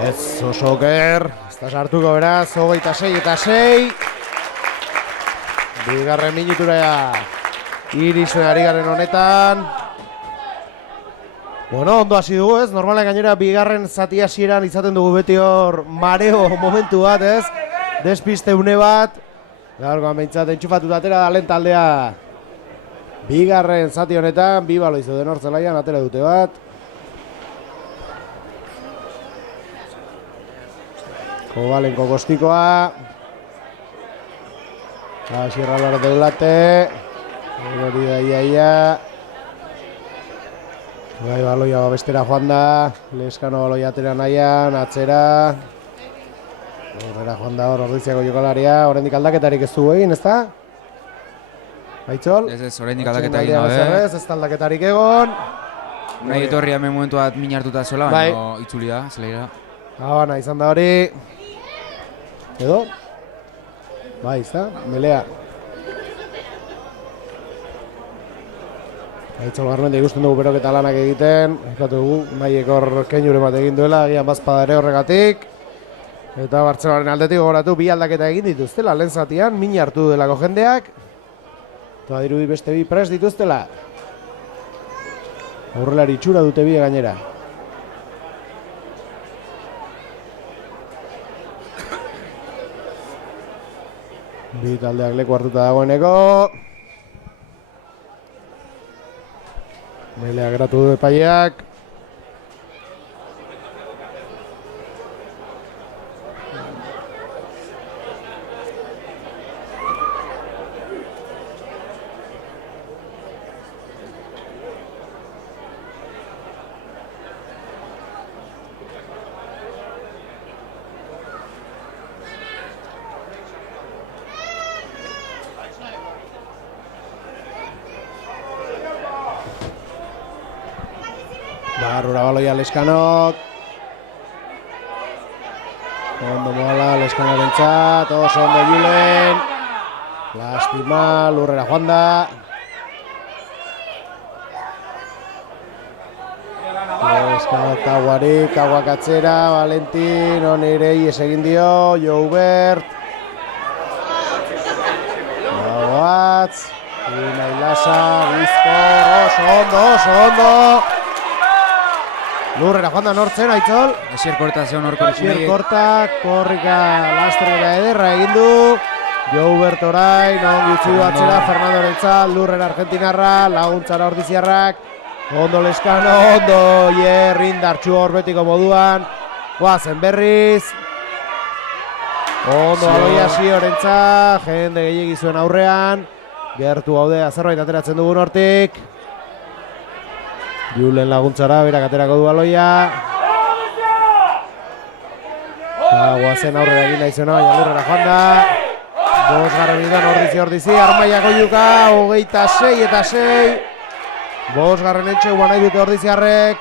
Ez oso oker, ez da sartuko beraz, 26-6. Bigarren minutura iristen ari garen honetan. Bueno, ondo hasi dugu, ez? Normalen gainera bigarren zati hasieran izaten dugu beti hor mareo momentu bat, ez? Despiste une bat. Gaurkoan behintzat entxufatuta atera da lehen taldea. Bigarren zati honetan, bi balo izo den hortzelaian, atera dute bat. Kovalenko Gostikoa. Sierra Álvarez de Ulate. Hori da iaia. Bai, baloia bestera joan da. Leskano baloia atera nahian, atzera. Horrela joan da hor Ordiziako jokalaria. Oraindik aldaketarik ez du egin, ezta? Aitzol? Ez, oraindik aldaketa egin gabe. Ez da aldaketarik egon. Nahi etorri hemen momentu bat min hartuta zola, baina itzuli da, zelaira. Habana izan da hori. Edo? Bai, izan, melea. Aitzol Garmendi ikusten dugu beroketa lanak egiten. Ikatu dugu, nahiek hor keinure bat egin duela, agian bazpada ere horregatik. Eta Bartzelonaren aldetik gogoratu bi aldaketa egin dituztela, lehen zatian, min hartu delako jendeak. Eta dirudi beste bi prest dituztela. Aurrelari itxura dute bi gainera. Bi taldeak leku hartuta dagoeneko. Melea geratu du epaileak. Barrura baloia Leskanok. Ondo moala Leskanorentzat, oso ondo Julen. Lastima, lurrera joan da. Kaguari, Kaguak atzera, Valentin, onire ies egin dio, Joubert. Kaguatz, Unai Lasa, Bizkor, oso ondo. Lurrera joan da nortzen, Aitzol. Asier Korta zeon horko Asier Korta, korrika lasterera ederra egin du. Joubert orain, ongi utzi du atzera, Fernando Rentzat, Lurrera Argentinarra, laguntzara Ordiziarrak. Ondo Leskano, ondo Indartxu hor betiko moduan. Guazen berriz. Ondo Aloia Siorentzat, jende gehiegi zuen aurrean. Gertu gaude, zerbait ateratzen dugun hortik. Julen laguntzara, berak aterako du Aloia. Guazen aurrera egin nahi zena, baina Lurrera joan da. 5. idan Ordizi, Armaiako Juka, 26-6. 5. etxe guan nahi dute Ordiziarrek.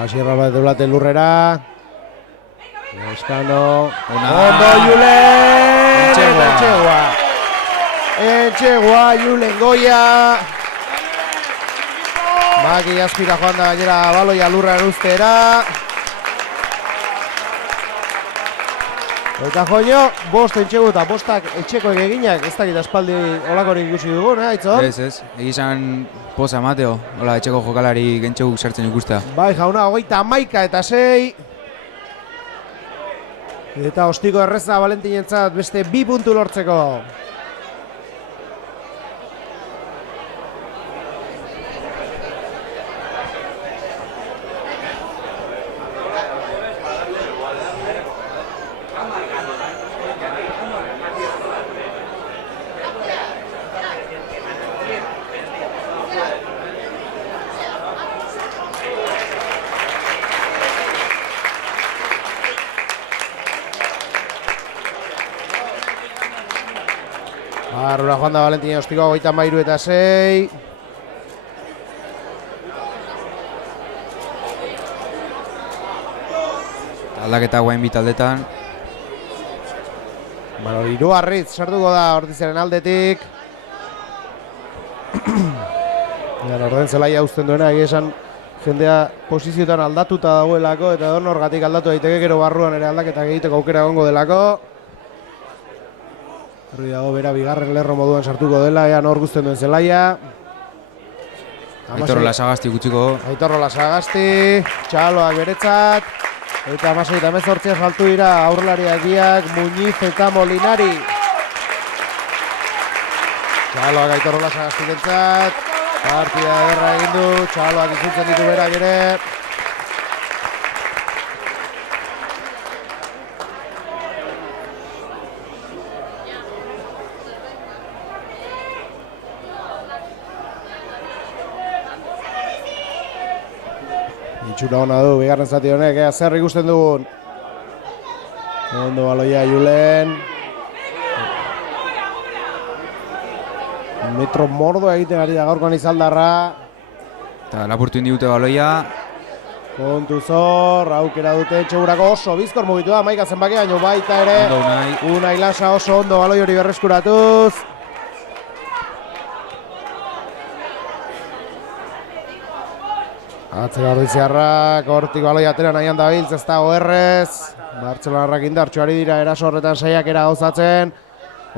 Asierra bat deulate Lurrera. Leskano. Ondo Julen! Etxegua Julen Goia. Maki azpira joan da gainera baloia Lurraren ustera. Eta joño, 5 etxegu eta 5 etxekoek eginak, ez dakit aspaldi olakorik ikusi dugun, Aitzol? Ez, egizan poza Mateo, hola etxeko jokalari gentxeguk sartzen ikusta. Bai, jauna, 31-6. Eta ostiko erreza Valentinentzat beste 2 puntu lortzeko. Arrura joan da Valentin ostiko 33-6. Aldaketa guain bitaldetan. Bueno, Hiru Arritz sartuko da Ordiziaren aldetik. Orden zelaia uzten duena, esan jendea posizioetan aldatuta dagoelako eta horgatik aldatu daiteke gero barruan ere aldaketak egiteko aukera egongo delako. Horri dago bera bigarren lerro moduan sartuko dela, ean hor guztien duen zelaia. Aitor Lasagasti gutxiko. Aitor Lasagasti, txaloak beretzat. Eta 16 saltu dira aurrelariak biak, Muñiz eta Molinari. Txaloak Aitor Lasagasti bentzat. Partida ederra egin du, txaloak izutzen ditu berak ere. Itxura hona du, bigarren zati honek, zer ikusten dugun. Ondo baloia Julen. Metro mordo egiten ari da gaurkoan Izaldarra. Eta lapurtu indi dute baloia. Kontu zor, aukera dute etxegurako oso Bizkor mugitu da, Maika zenbakea, baino baita ere. Ondo Unai Lasa oso ondo baloi hori berreskuratuz. Atzera Ordiziarrak, hortik baloi atera nahian dabiltz, ez dago errez. Bartzelonarrak indartxu ari dira eraso horretan saiakera gauzatzen.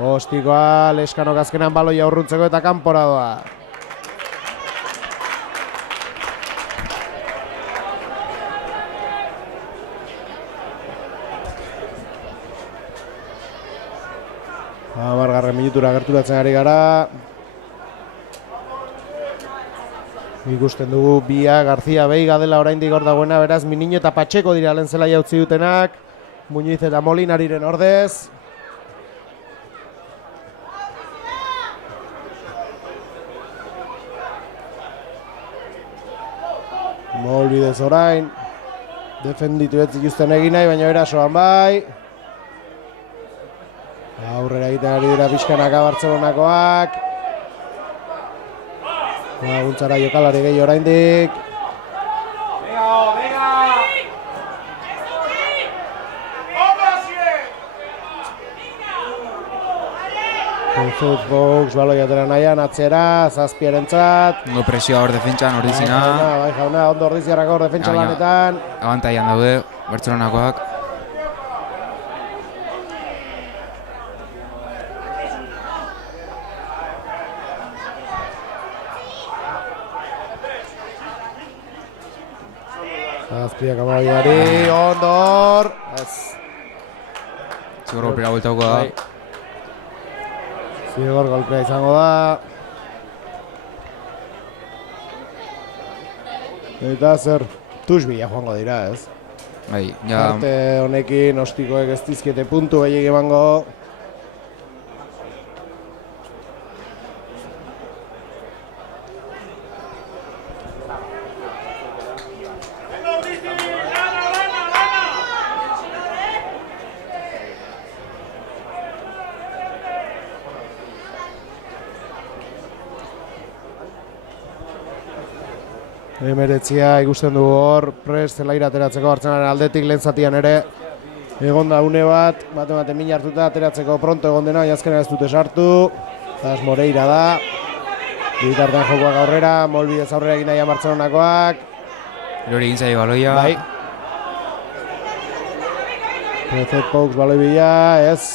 Ostikoa, Leskanok azkenan baloi aurruntzeko eta kanpora doa. Amargarren minutura gerturatzen ari gara. Ikusten dugu Bia, García, Veiga dela oraindik hor dagoena, beraz Miniño eta Patxeko dira lehen zelaia utzi dutenak. Muñiz eta Molinariren ordez. Molbidez orain. Defenditu ez zituzten egin nahi, baina erasoan bai. Aurrera egiten ari dira pixkanaka Bartzelonakoak. Laguntzara jokalari gehi oraindik. Zut Fox, baloi atera nahian, atzera, zazpiarentzat. Ondo presioa hor defentsan, ordizina. Bai jauna, ondo ordiziarrak hor defentsa lanetan. Abantaian daude, Bartzelonakoak. Zazpiak amabiari, ondor. Zigor golpera bueltauko da. Zigor golpea izango da. Eta zer, tusbila joango dira, ez? Bai, ja... Parte honekin ostikoek ez dizkiete puntu behiek emango. Emeretzia ikusten dugu hor, prest zelaira ateratzeko Artzenaren aldetik lehen zatian ere. Egon da une bat, bate min hartuta ateratzeko pronto egon dena, jazkena ez dute sartu. Zaz Moreira da. Bitartean jokoak aurrera, molbidez aurrera egin nahian Bartzelonakoak. Erori egin zaio baloia. Bai. Prezet Paux baloi bila, ez...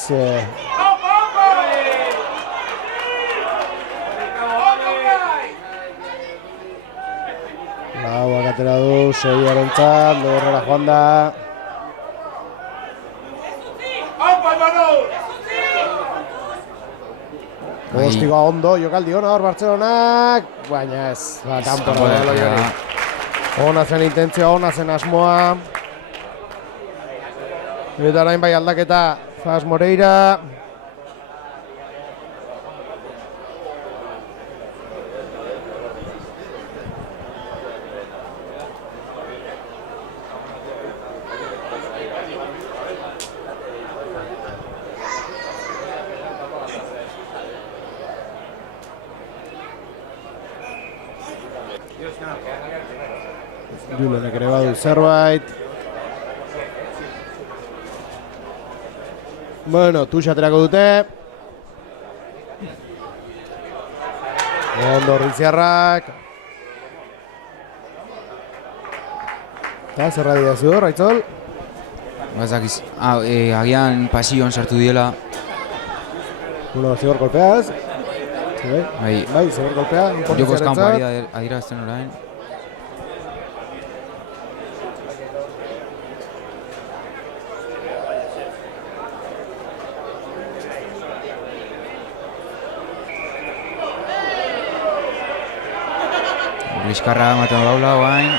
Lauak atera du, seiarentzat, lehorrera joan da. Ostikoa ondo, jokaldi hona hor Bartzelonak, baina ez, kanpora da loiari. Ona zen intentzioa, ona zen asmoa. Eta orain bai aldaketa, Zaz Moreira. Julenek ere badu zerbait. Bueno, tuxa aterako dute. Ondo Ritziarrak. Eta zerra dira zu hor, Aitzol? Bazakiz, agian pasioan sartu diela. Bueno, zigor golpeaz. Bai, zigor golpea. Jokoz kanpo adirazten orain. Bizkarra ematen daula guain.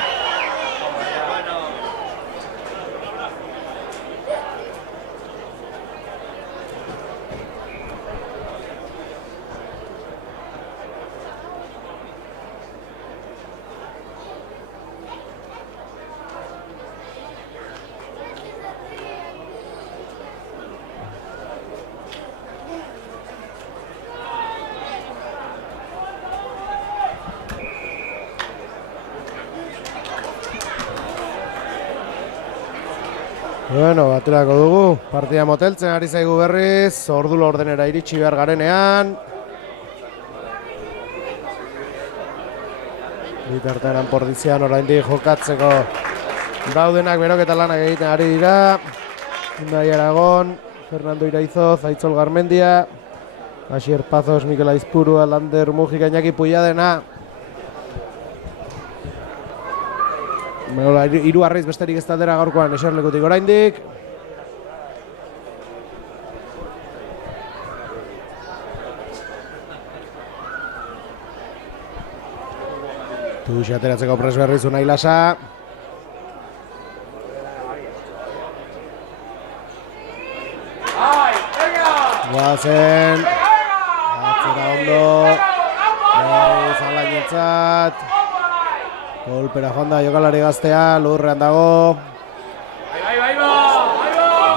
Bueno, baterako dugu, partida moteltzen ari zaigu berriz, ordu ordenera iritsi behar garenean. Bitartean Anpordizian oraindik jokatzeko daudenak beroketa lanak egiten ari dira. Unai Aragon, Fernando Iraizoz, Aitzol Garmendia, Asier Pazos, Mikel Aizpurua, Lander Mujika, Iñaki Puiadena. Hiru arraiz besterik ez taldera gaurkoan eserlekutik oraindik. Tuxi ateratzeko pres berriz Unai Lasa. Guazen. Atzera ondo. Berriz Alainentzat. Golpera joan da jokalari gaztea, lurrean dago.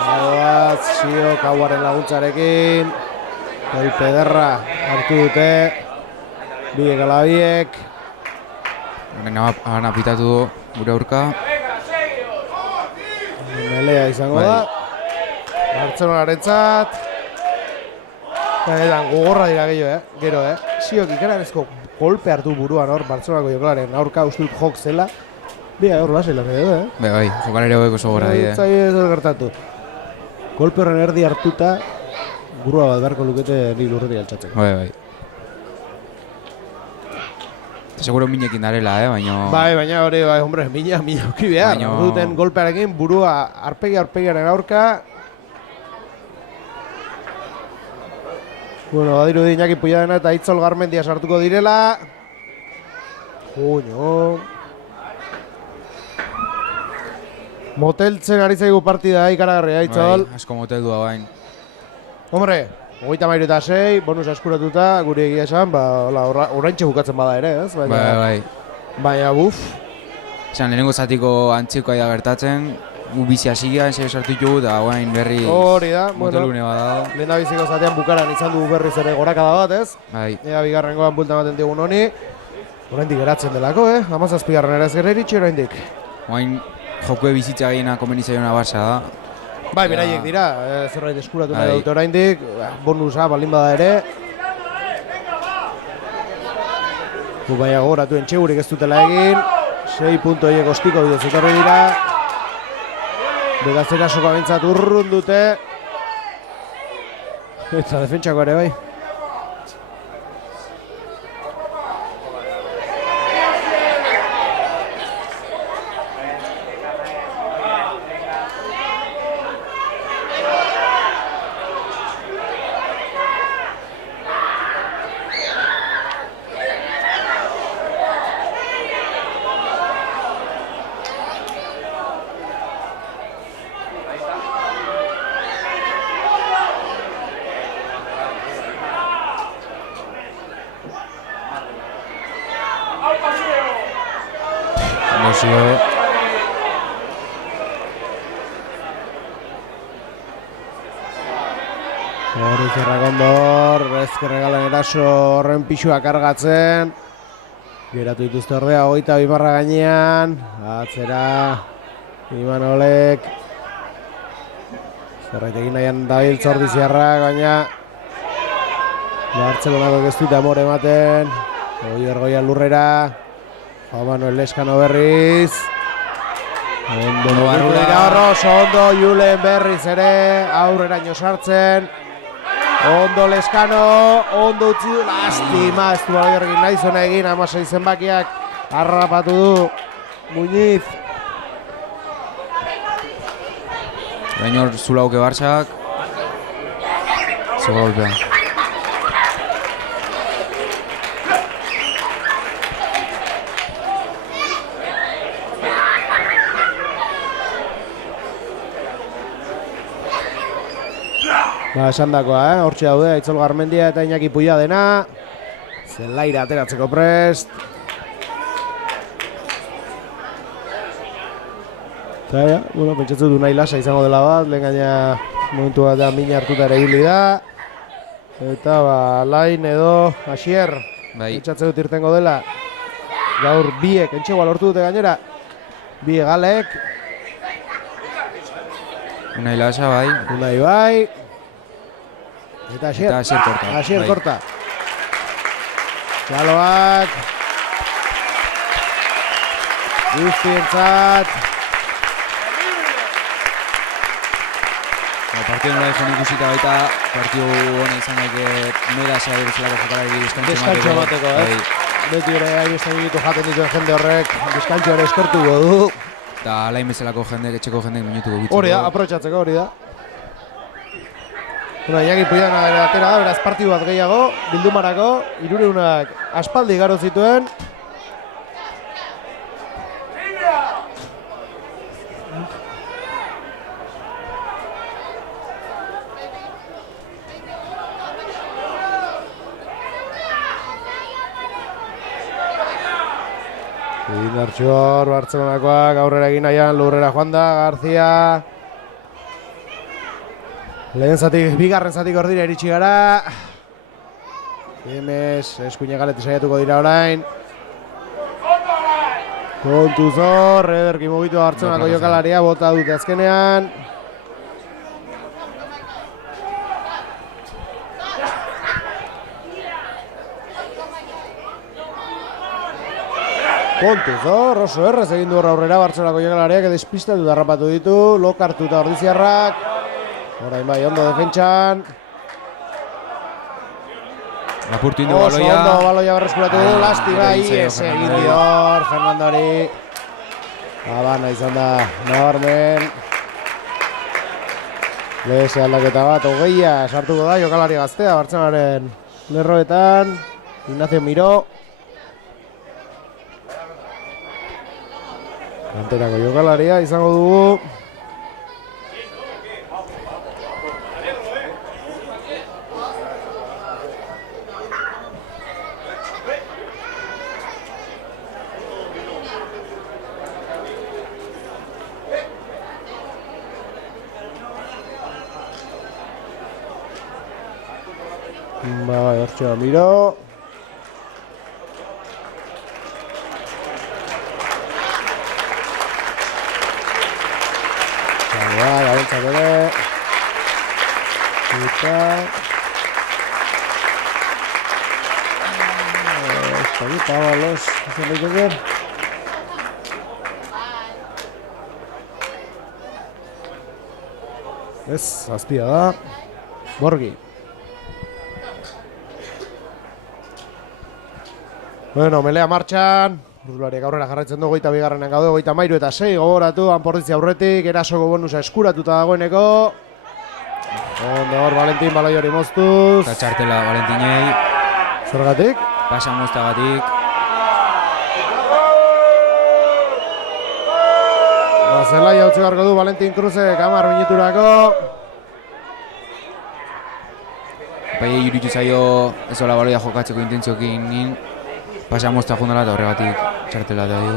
Bagoaz, Sio, Kauaren laguntzarekin. Golpe derra hartu dute. Biek ala biek. Hagan apitatu gure aurka. Melea izango da. Bartzelonarentzat. Eta gogorra dira gero, Ziok ikaranezko golpe hartu buruan hor, Bartzelonako jokalaren aurka ustut jok zela. Bia, hor lasela edo, Bai, jokalere hobeko zogora dira. Zai ez gertatu. Golpe horren erdi hartuta, burua bat beharko lukete ni lurretik altxatzen. Bai. Seguro minekin darela, baina... Bai, baina hori, hombre, mina uki behar. Duten golpearekin burua arpegiaren aurka. Bueno, badiru di Iñaki Puiadena eta Itzol Garmendia sartuko direla. Joño. Moteltzen ari zaigu partida ikaragarria, Itzol. Bai, asko moteldua bain. Hombre, 33-6, bonus askuratuta, guri egia esan, oraintxe bukatzen bada ere, ez? Bai. Baina, buf. Esan, lehenengo zatiko antzikoa da gertatzen, bizi hasigia, ensero sartu ditugu, eta guain berri hori da, motelune bada. Lehen da biziko zatean bukaran izan du berriz ere gorakada bat, ez? Bai. Ega bigarrengoan bulta ematen digun honi. Oraindik geratzen delako, 17garren ere ez gero iritsi oraindik. Guain jokue bizitza gehiena komenizaiona Barça da. Bai, beraiek dira, zerbait eskuratu nahi dute oraindik, bonusa baldin bada ere. Baina gogoratu entxegurik ez dutela egin, 6 punto horiek ostiko bidez etorri dira. Begazera soka bentsat urrun dute. Eta defentsako ere bai. Hori Zerrakondor, ezkerregalan eraso horren pixua kargatzen. Geratu dituzte ordea, 22 gainean. Atzera, Imanolek. Zerbait egin nahian dabil Zordiziarrak, baina Bartzelonako ez dute amore ematen. Oier Goian lurrera. Manuel Leskano berriz. Ondo barrura ondo Julen berriz ere aurreraino sartzen. Ondo Leskano, ondo utzi du, lastima, ez du egin nahi zona egin, 16 zenbakiak harrapatu du Muñiz. Baina hor zulauke Barçak, zoga golpea. Esan dakoa, hortxe daude, Aitzol Garmendia eta Iñaki Puiadena. Zelaira ateratzeko prest. Eta, pentsatzen du nahi lasa izango dela bat, lehen gaina momentu bat da mina hartuta ere hili da. Eta, Lain edo Asier, pentsatzen dut irtengo dela. Gaur biek, entxegoa lortu dute gainera. Bi Galek. Unai lasa bai. Unai bai. Eta Asier korta. Txaloak. Guztientzat. Partio nola izan ikusita baita, partio hona izan gaike mera zera bezalako jokalari deskantxo emateko, Beti ere aibestan ditu jaten dituen jende horrek, deskantxo ere eskortu du. Eta alain bezalako jendek, etxeko jendek minutuko bitzeko. Hori da, aprotxatzeko hori da. Iñaki Puiadena atera da, beraz partidu bat gehiago, bildumarako, 300 aspaldi igaro zituen. Indartxor, Bartzelonakoak aurrera egin nahian, lurrera joan da, García. Lehen zatik, bigarren zatik hor dira iritsi gara. Emes, eskuine galete saiatuko dira orain. Kontuzor, ederki mugitu Bartzelonako jokalaria, bota dute azkenean. Kontuz, oso errez egin du aurrera Bartzelonako jokalariak despistatu darrapatu ditu, lokartu eta ordiziarrak. Orain bai, ondo defentsan. Lapurtu indu Oso baloia. ondo baloia berreskuratu du, lasti bai, ez egin dior, Fernandori. Bana izan da, nabarmen. Lehese aldaketa bat, 20 sartuko da jokalari gaztea, Bartzelonaren lerroetan. Ignacio Miró. Kanterako jokalaria izango dugu. Bai, hortxe Miró. Bai, gabentzak ere. Eta... Eta balos, izan daiteke. Ez, azpia da. Borgi. Bueno, melea martxan. Burlariak aurrera jarraitzen dugu, 22. gaude, 23 eta 6 gogoratu, Anporritzi aurretik, erasoko bonusa eskuratuta dagoeneko. Ondo hor, Valentin baloi hori moztuz. Eta txartela Valentinei. Zergatik? Pasa moztagatik. Zelaia utzi beharko du Valentin Cruzek 10 minuturako. Epaiei iruditu zaio ez hola baloia jokatzeko intentziokin. Pasa mozta jundala eta horregatik txartela eta dio.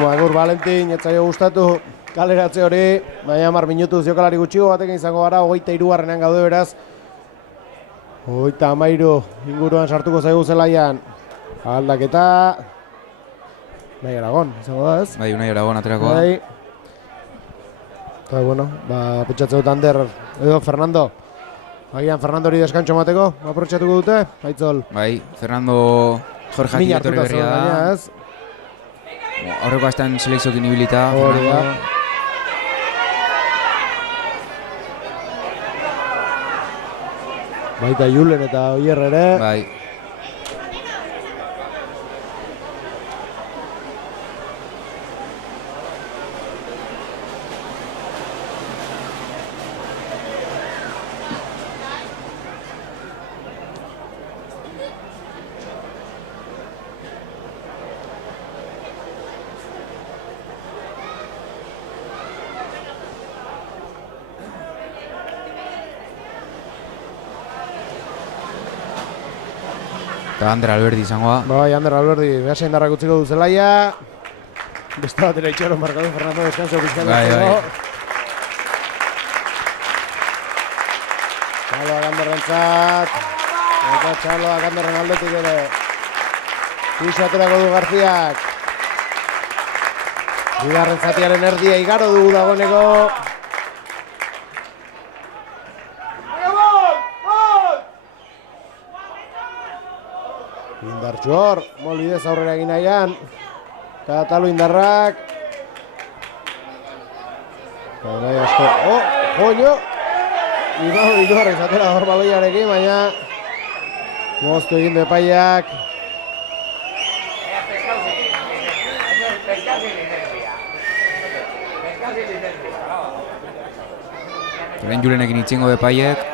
Magur Valentin, etzaio gustatu kaleratze hori. Baina 10 minutuz jokalari gutxigo batekin izango gara, 23. gaude beraz. 33 inguruan sartuko zaigu zelaian. Aldaketa. Unai Aragon, izango da ez? Bai, Unai Aragon aterakoa. Bai. Eta, bueno, pentsatzen dut Ander edo Fernando. Agian Fernando hori deskantxo mateko, aprotxatuko dute, Aitzol. Bai, Fernando Jorge Min Atiletorri hartuta berria zuen, da. ez? Horreko astan selekziokin ibilita. Hori da. Baita Julen eta Oier ere. Bai. Eta Ander Alberdi izangoa. Bai, Ander Alberdi, behasa indarrak utziko du zelaia. Beste batera itxaron markatu Fernando descanso pizkan. Bai. Txaloak Anderrentzat. Eta txaloak Anderren aldetik ere. Piso aterako du Garziak. Bigarren zatiaren erdia igaro dugu dagoeneko. Indartxu hor, molidez aurrera egin nahian. Katalu indarrak. Nahi asko, joño! Iduarra izatera hor baloiarekin, baina moztu egin du epaiak. Orain Julenekin itxingo epaiek.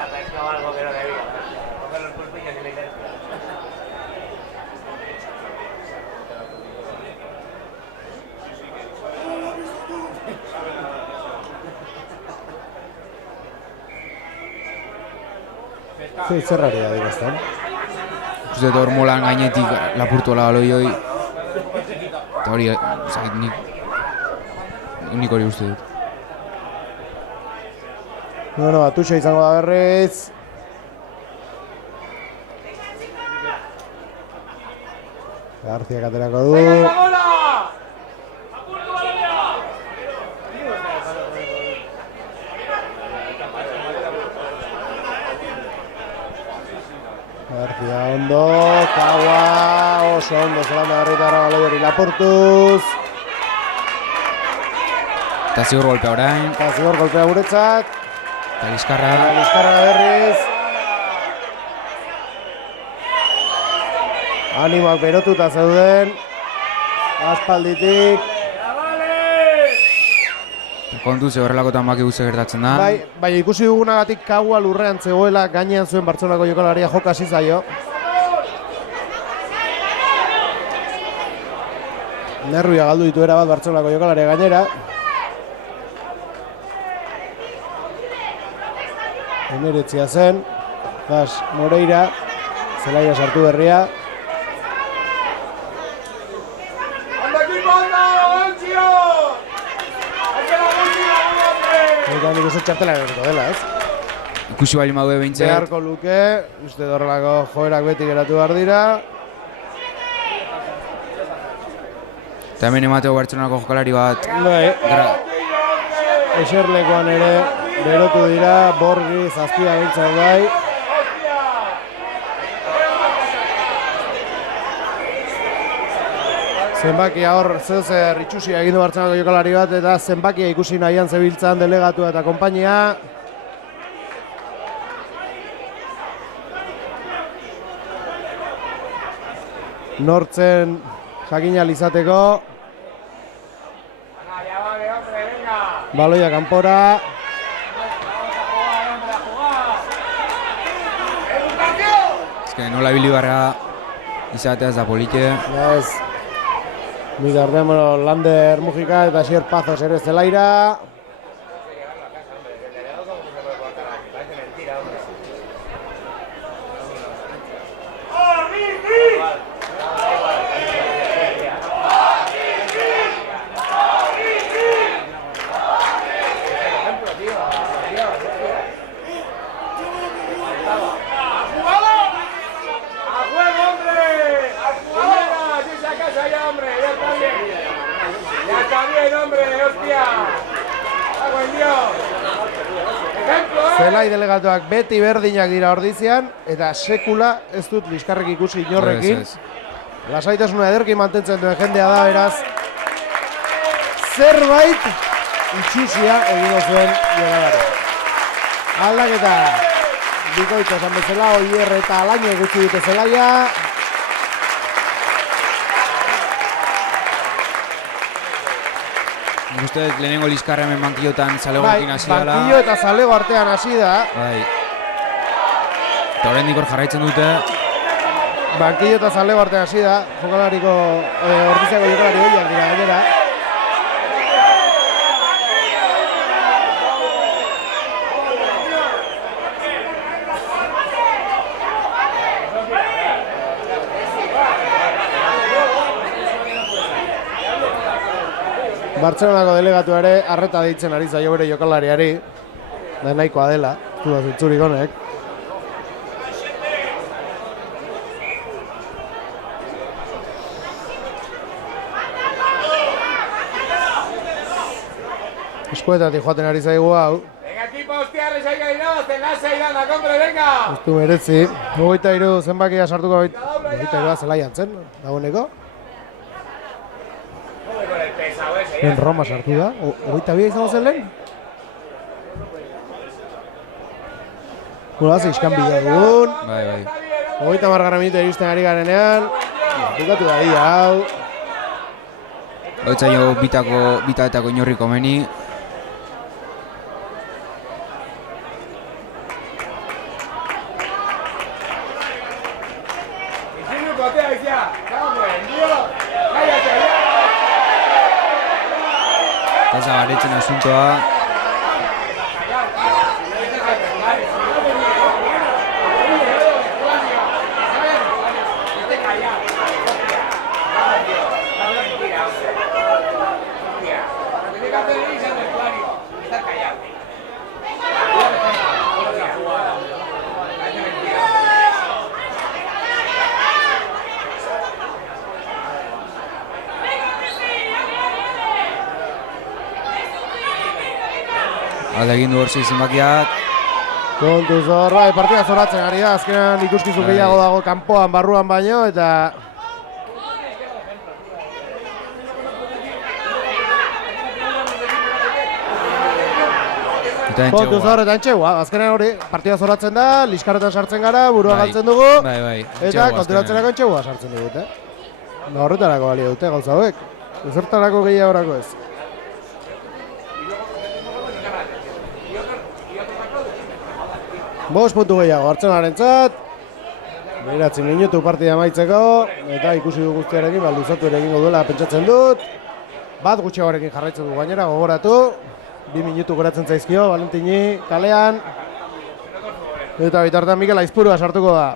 Zerrari da dirazten. Uste dut hor molan gainetik lapurtu ala baloi hoi. Eta hori, nik hori uste dut. Bueno, Atutxa izango da berriz. Garziak aterako du. Ondo, Kaua, oso ondo, zelanda garritara baloi hori lapurtuz. Eta zigor golpea orain. Eta zigor golpea guretzat. Eta Liskarra. Liskarra berriz. Animoak berotuta zeuden. Aspalditik. Kontuz horrelakotan baki guzti gertatzen da. Bai, ikusi dugunagatik Kaua lurrean zegoela, gainean zuen Bartzelonako jokalaria joka hasi zaio. Nerruia galdu ditu erabat Bartzelonako jokalaria gainera. Emeretzia zen, Zas Moreira, zelaia sartu berria. Eta nik oso txartela gertuko dela, ez? Ikusi bali maue behintzat. Beharko luke, uste horrelako joerak beti geratu behar dira. Eta hemen emateko Bartzelonako jokalari bat. Bai, eserlekoan ere berotu dira, Borgi, Zazpia bintzat bai. Zenbakia hor zer itxusia egin du Bartzelonako jokalari bat eta zenbakia ikusi nahian zebiltzan delegatua eta konpainia. Nortzen jakin ahal izateko. Baloia kanpora. Nola bilibarra izateaz da polite. Ez. Migardean, Lander Mujika eta Xier Pazos ere zelaira. Zelai delegatuak beti berdinak dira ordizian, eta sekula ez dut Liskarrek ikusi inorrekin. Lasaitasuna ederki mantentzen duen jendea da, beraz. Zerbait itxusia egin zuen jokalari. Aldaketa. Bikoitza esan bezala, Oier eta Alaino gutxi dute zelaia. Nik uste lehenengo Liskarra hemen bankillotan zalegoekin hasi dela. Bankillo eta zalego artean hasi da. Bai. Eta horrein dikor jarraitzen dute. Bankillo eta zalego artean hasi da. Jokalariko, ordiziako jokalari horiak dira gainera. Bartzelonako delegatu ere arreta deitzen ari zaio bere jokalariari, da nahikoa dela, du da zitzurik honek. Eskuetatik joaten ari zaigu hau. Venga, equipo, hostiarres, hay que irabazten, lasai dana, hombre, venga! Ez du meretzi, 23 zenbakia sartuko 23 zelaian zen, dagoeneko. En Roma sartu da, 22 izango zen lehen? Gula bazen iskan bila dugun. Bai. 30 minutu iristen ari garenean. Bukatu da dia hau. Hoitzaio bitaetako inorri komeni. Eta zagaretzen asuntoa. Alde egin du horzi zenbakiak. Kontuz hor, bai, partida zoratzen ari da, azkenean ikuskizun gehiago dago kanpoan, barruan baino, eta... Kontuz hor, eta entxegua, azkenean hori, partida zoratzen da, liskarretan sartzen gara, burua galtzen dugu, eta konturatzerako entxegua sartzen dugut, horretarako balio dute, gauza hauek, ezertarako gehiagorako ez. Bost puntu gehiago Artzenarentzat, 9 minutu partida amaitzeko, eta ikusi du guztiarekin, luzatu ere egingo duela pentsatzen dut. Bat gutxiagoarekin jarraitzen du gainera, gogoratu. 2 minutu goratzen zaizkio, Valentini kalean. Eta bitartean Mikel Aizpurua sartuko da.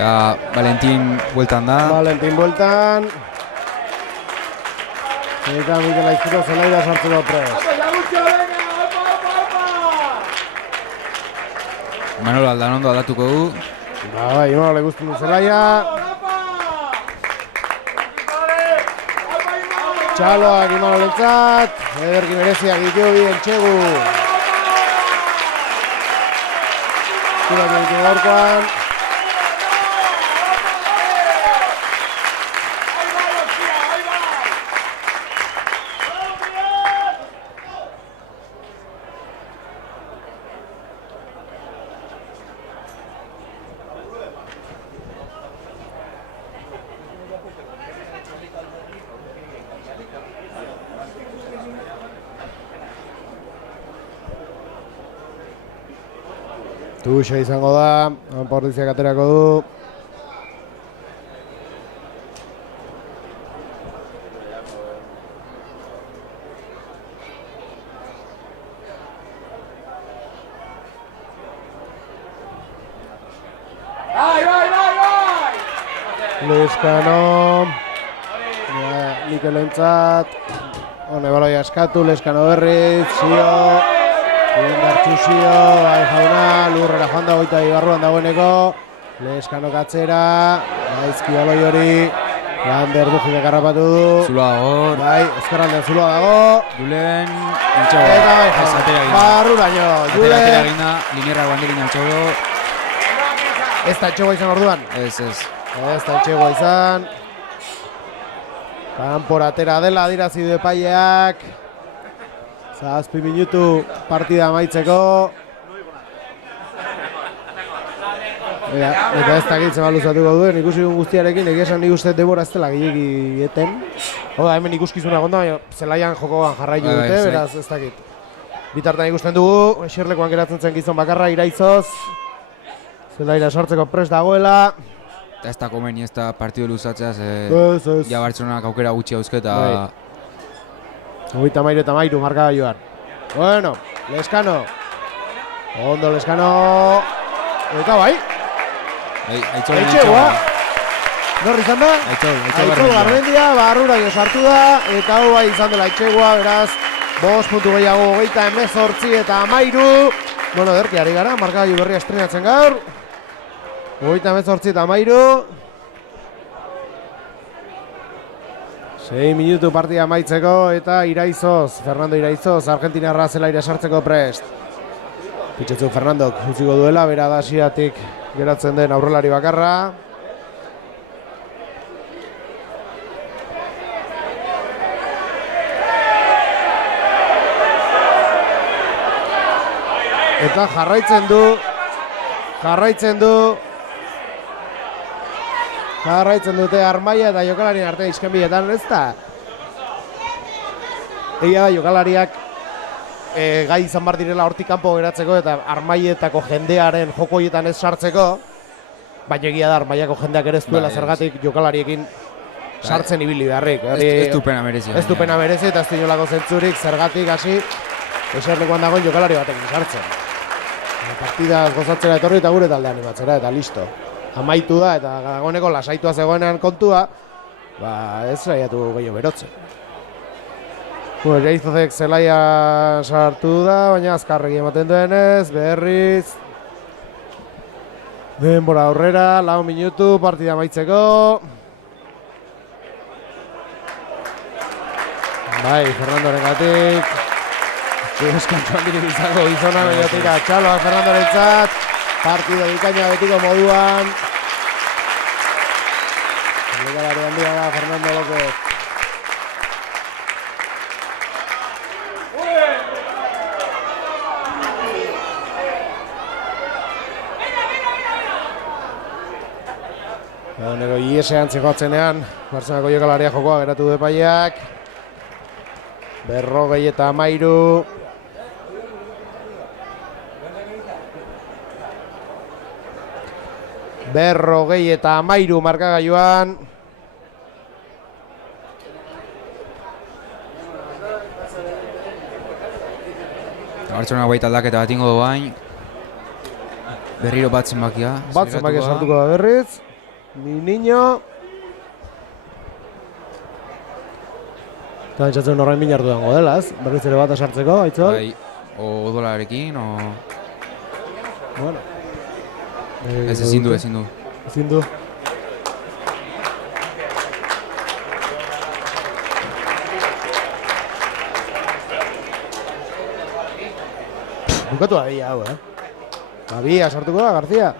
Ja, Valentin bueltan da. Valentin bueltan. Eta Mikel Aizpurua zelaira sartzeko prest. Manolo Aldanondo aldatuko du. Bai, Imanol guztien du zelaia. Txaloak Imanolentzat, ederki mereziak ditu bi entxegu. Zurak ditu gaurkoan. Tuxa izango da, Pordiziak aterako du. Leskano. Mikelentzat. Hone baloi askatu, Leskano berriz, Zio. Indartxu Zio, bai jauna, lurrera joan da goita ibarruan dagoeneko. Leskano katzera, gaizki baloi hori. Lander Dujik harrapatu du. Zuloa dago. Bai, ezkerraldean zuloa dago. Julen, entxego. Eta bai jauna, barruraino. Julen. Atera egina, linerra guandekin entxego. Ez da entxegoa izan orduan. Ez. Ez da entxegoa izan. Kanpora atera dela adirazi du epaileak. 7 minutu partida amaitzeko. Eta ez dakit zema luzatuko duen, ikusi guztiarekin, egia esan nik uste denbora ez dela gehiagi eten. Hau da, hemen ikuskizuna gonda, baina zelaian jokoan jarraitu dute, beraz ez dakit. Bitartan ikusten dugu, eserlekuan geratzen zen gizon bakarra, Iraizoz. Zelaira sartzeko prest dagoela. Eta ez da komeni, ez da partidu luzatzeaz, ja Bartzelonak aukera gutxi hauzketa. 33 marka joan. Bueno, Leskano. Ondo Leskano. Eta bai. Eitxegua. Norri izan da? Aitzol Garmendia, barrura sartu da. Eta hau bai izan dela Eitxegua, beraz. 5 puntu gehiago 28 eta 13. Bueno, derki ari gara, marka berria estrenatzen gaur. 28 eta 13. 6 minutu partida amaitzeko eta Iraizoz, Fernando Iraizoz, Argentinarra zelaira sartzeko prest. Pitzetzu Fernandok utziko duela, bera da hasieratik geratzen den aurrelari bakarra. Eta jarraitzen dute Armaia eta jokalarien arte iskanbiletan, ez da? Egia da jokalariak gai izan bar direla hortik kanpo geratzeko eta Armaietako jendearen jokoietan ez sartzeko, baina egia da Armaiako jendeak ere ez duela zergatik jokalariekin sartzen ibili beharrik. Ez du pena merezi. Ez du pena merezi eta ez du inolako zentzurik zergatik hasi eserlekuan dagoen jokalari batekin sartzen. Partida gozatzera etorri eta gure talde animatzera eta listo. amaitu da eta dagoeneko lasaitua zegoenean kontua, ba ez saiatu gehiago berotzen. Gaizozek zelaia sartu da, baina azkarregi ematen duenez, berriz. Denbora aurrera, 4 minutu, partida amaitzeko. Bai, Fernandoren gatik. Eskantu handirik izango gizona, mediotik atxaloa Fernandoren txat. Partida bikaina betiko moduan. Legalari handia da Fernando López. Dagoeneko iesean txekotzenean, Bartzelonako jokalaria jokoa geratu du epaileak. 53. Berrogei eta 13 markagailuan. Bartzelona baita aldaketa bat ingo duain. Berriro bat zenbakia. Bat zenbakia sartuko da berriz. Mi niño. Eta entzatzen horrein minartu dango dela, ez? Berriz ere bat asartzeko, Aitzol? Bai, odolarekin, Bueno. Ez ezin du. Ezin du. Bukatu abia hau, Abia sartuko da, García.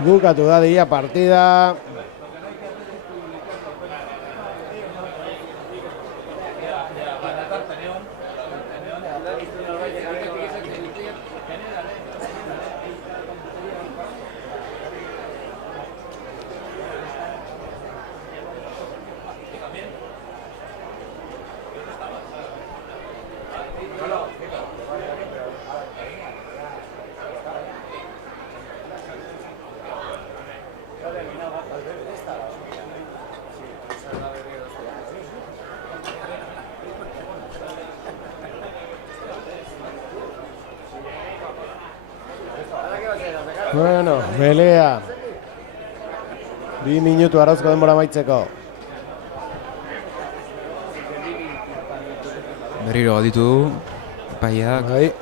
Bukatu da dia partida. Bueno, pelea. 2 minutu arauzko denbora amaitzeko. Berriro ditu du, epaileak. Bai.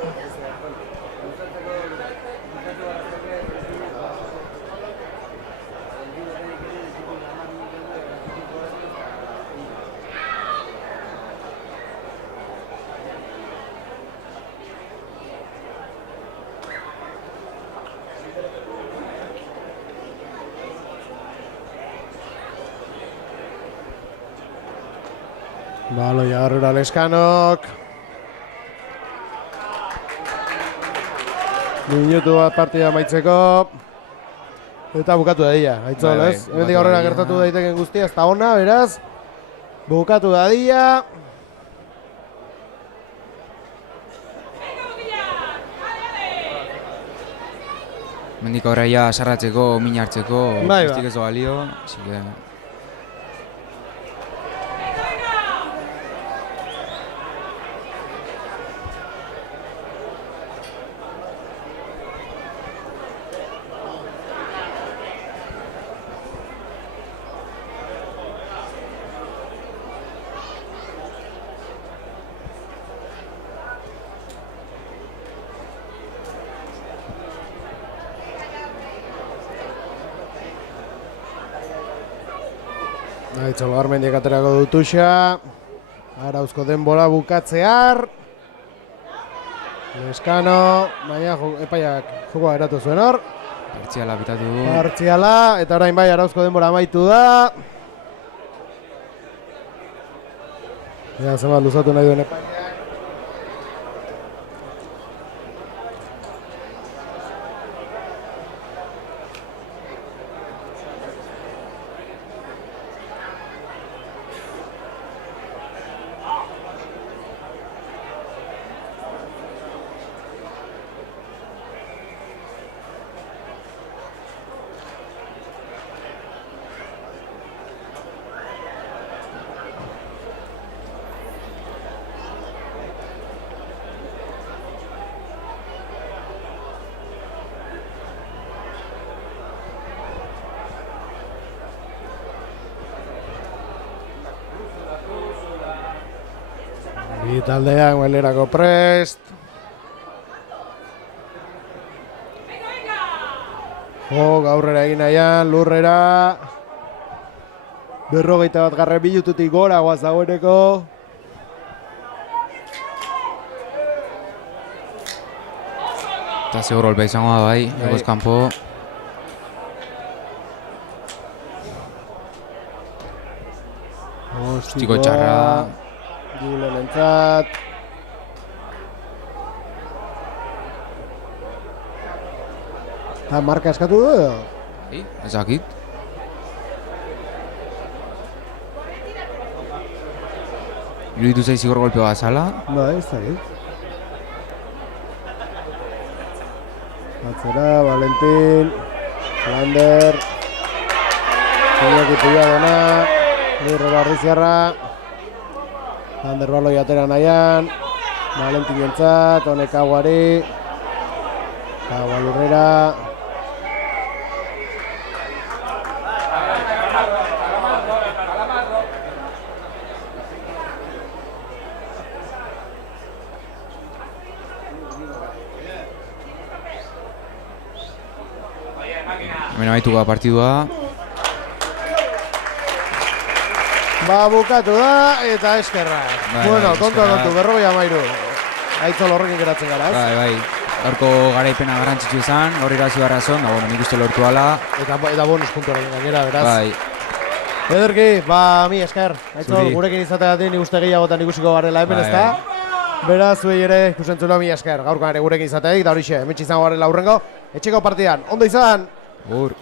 Baloia garrura Leskanok. Minutu bat partida amaitzeko. Eta bukatu da dia, Aitzol, Bai, ez? Hemendik aurrera gertatu daiteken guztia, ez da ona, beraz. Bukatu da dia. Hemendik aurrera sarratzeko, min hartzeko, Bai, bestik ez balio, así que... Aitzol Garmendiak aterako du tuxa. Arauzko denbora bukatzear. Leskano, baina epaiak jokoa eratu zuen hor. Partziala bitatu du. Partziala, eta orain bai arauzko denbora amaitu da. Ja, zenbat luzatu nahi duen epaiak. taldeak bailerako prest. Aurrera egin nahian, Lurrera. 41 minututik gora guaz dagoeneko. Eta seguro golpea izango da bai, egoz kanpo. Ostiko txarra. Gilenentzat. Eta marka eskatu du edo? Ezakit. Iruditu zaiz zigor golpea bat zala. Bai, ez dakit. Atzera, Valentin, Lander, Iñaki Puyadona, Lurrera Arrizarra, Lander baloi atera nahian, Valentin jentzat, honek Aguari, Agua Lurrera. Hemen amaituko da partidua. Bukatu da eta eskerra. Bueno, kontu, 53. Aitzol horrekin geratzen gara, ez? Bai. Gaurko garaipena garrantzitsu izan, gaur irabazi barrazon, bueno, nik uste lortu ala. Eta bonus puntuarekin gainera, beraz. Bai. Ederki, mi esker. Aitzol, gurekin izateagatik nik uste gehiagotan ikusiko garela hemen, ezta? Beraz, zuei ere ikusentzula mi esker. Gaurkoan ere gurekin izateagatik, da horixe, hemen izango garela aurrengo. Etxeko partidan, ondo izan! Gur.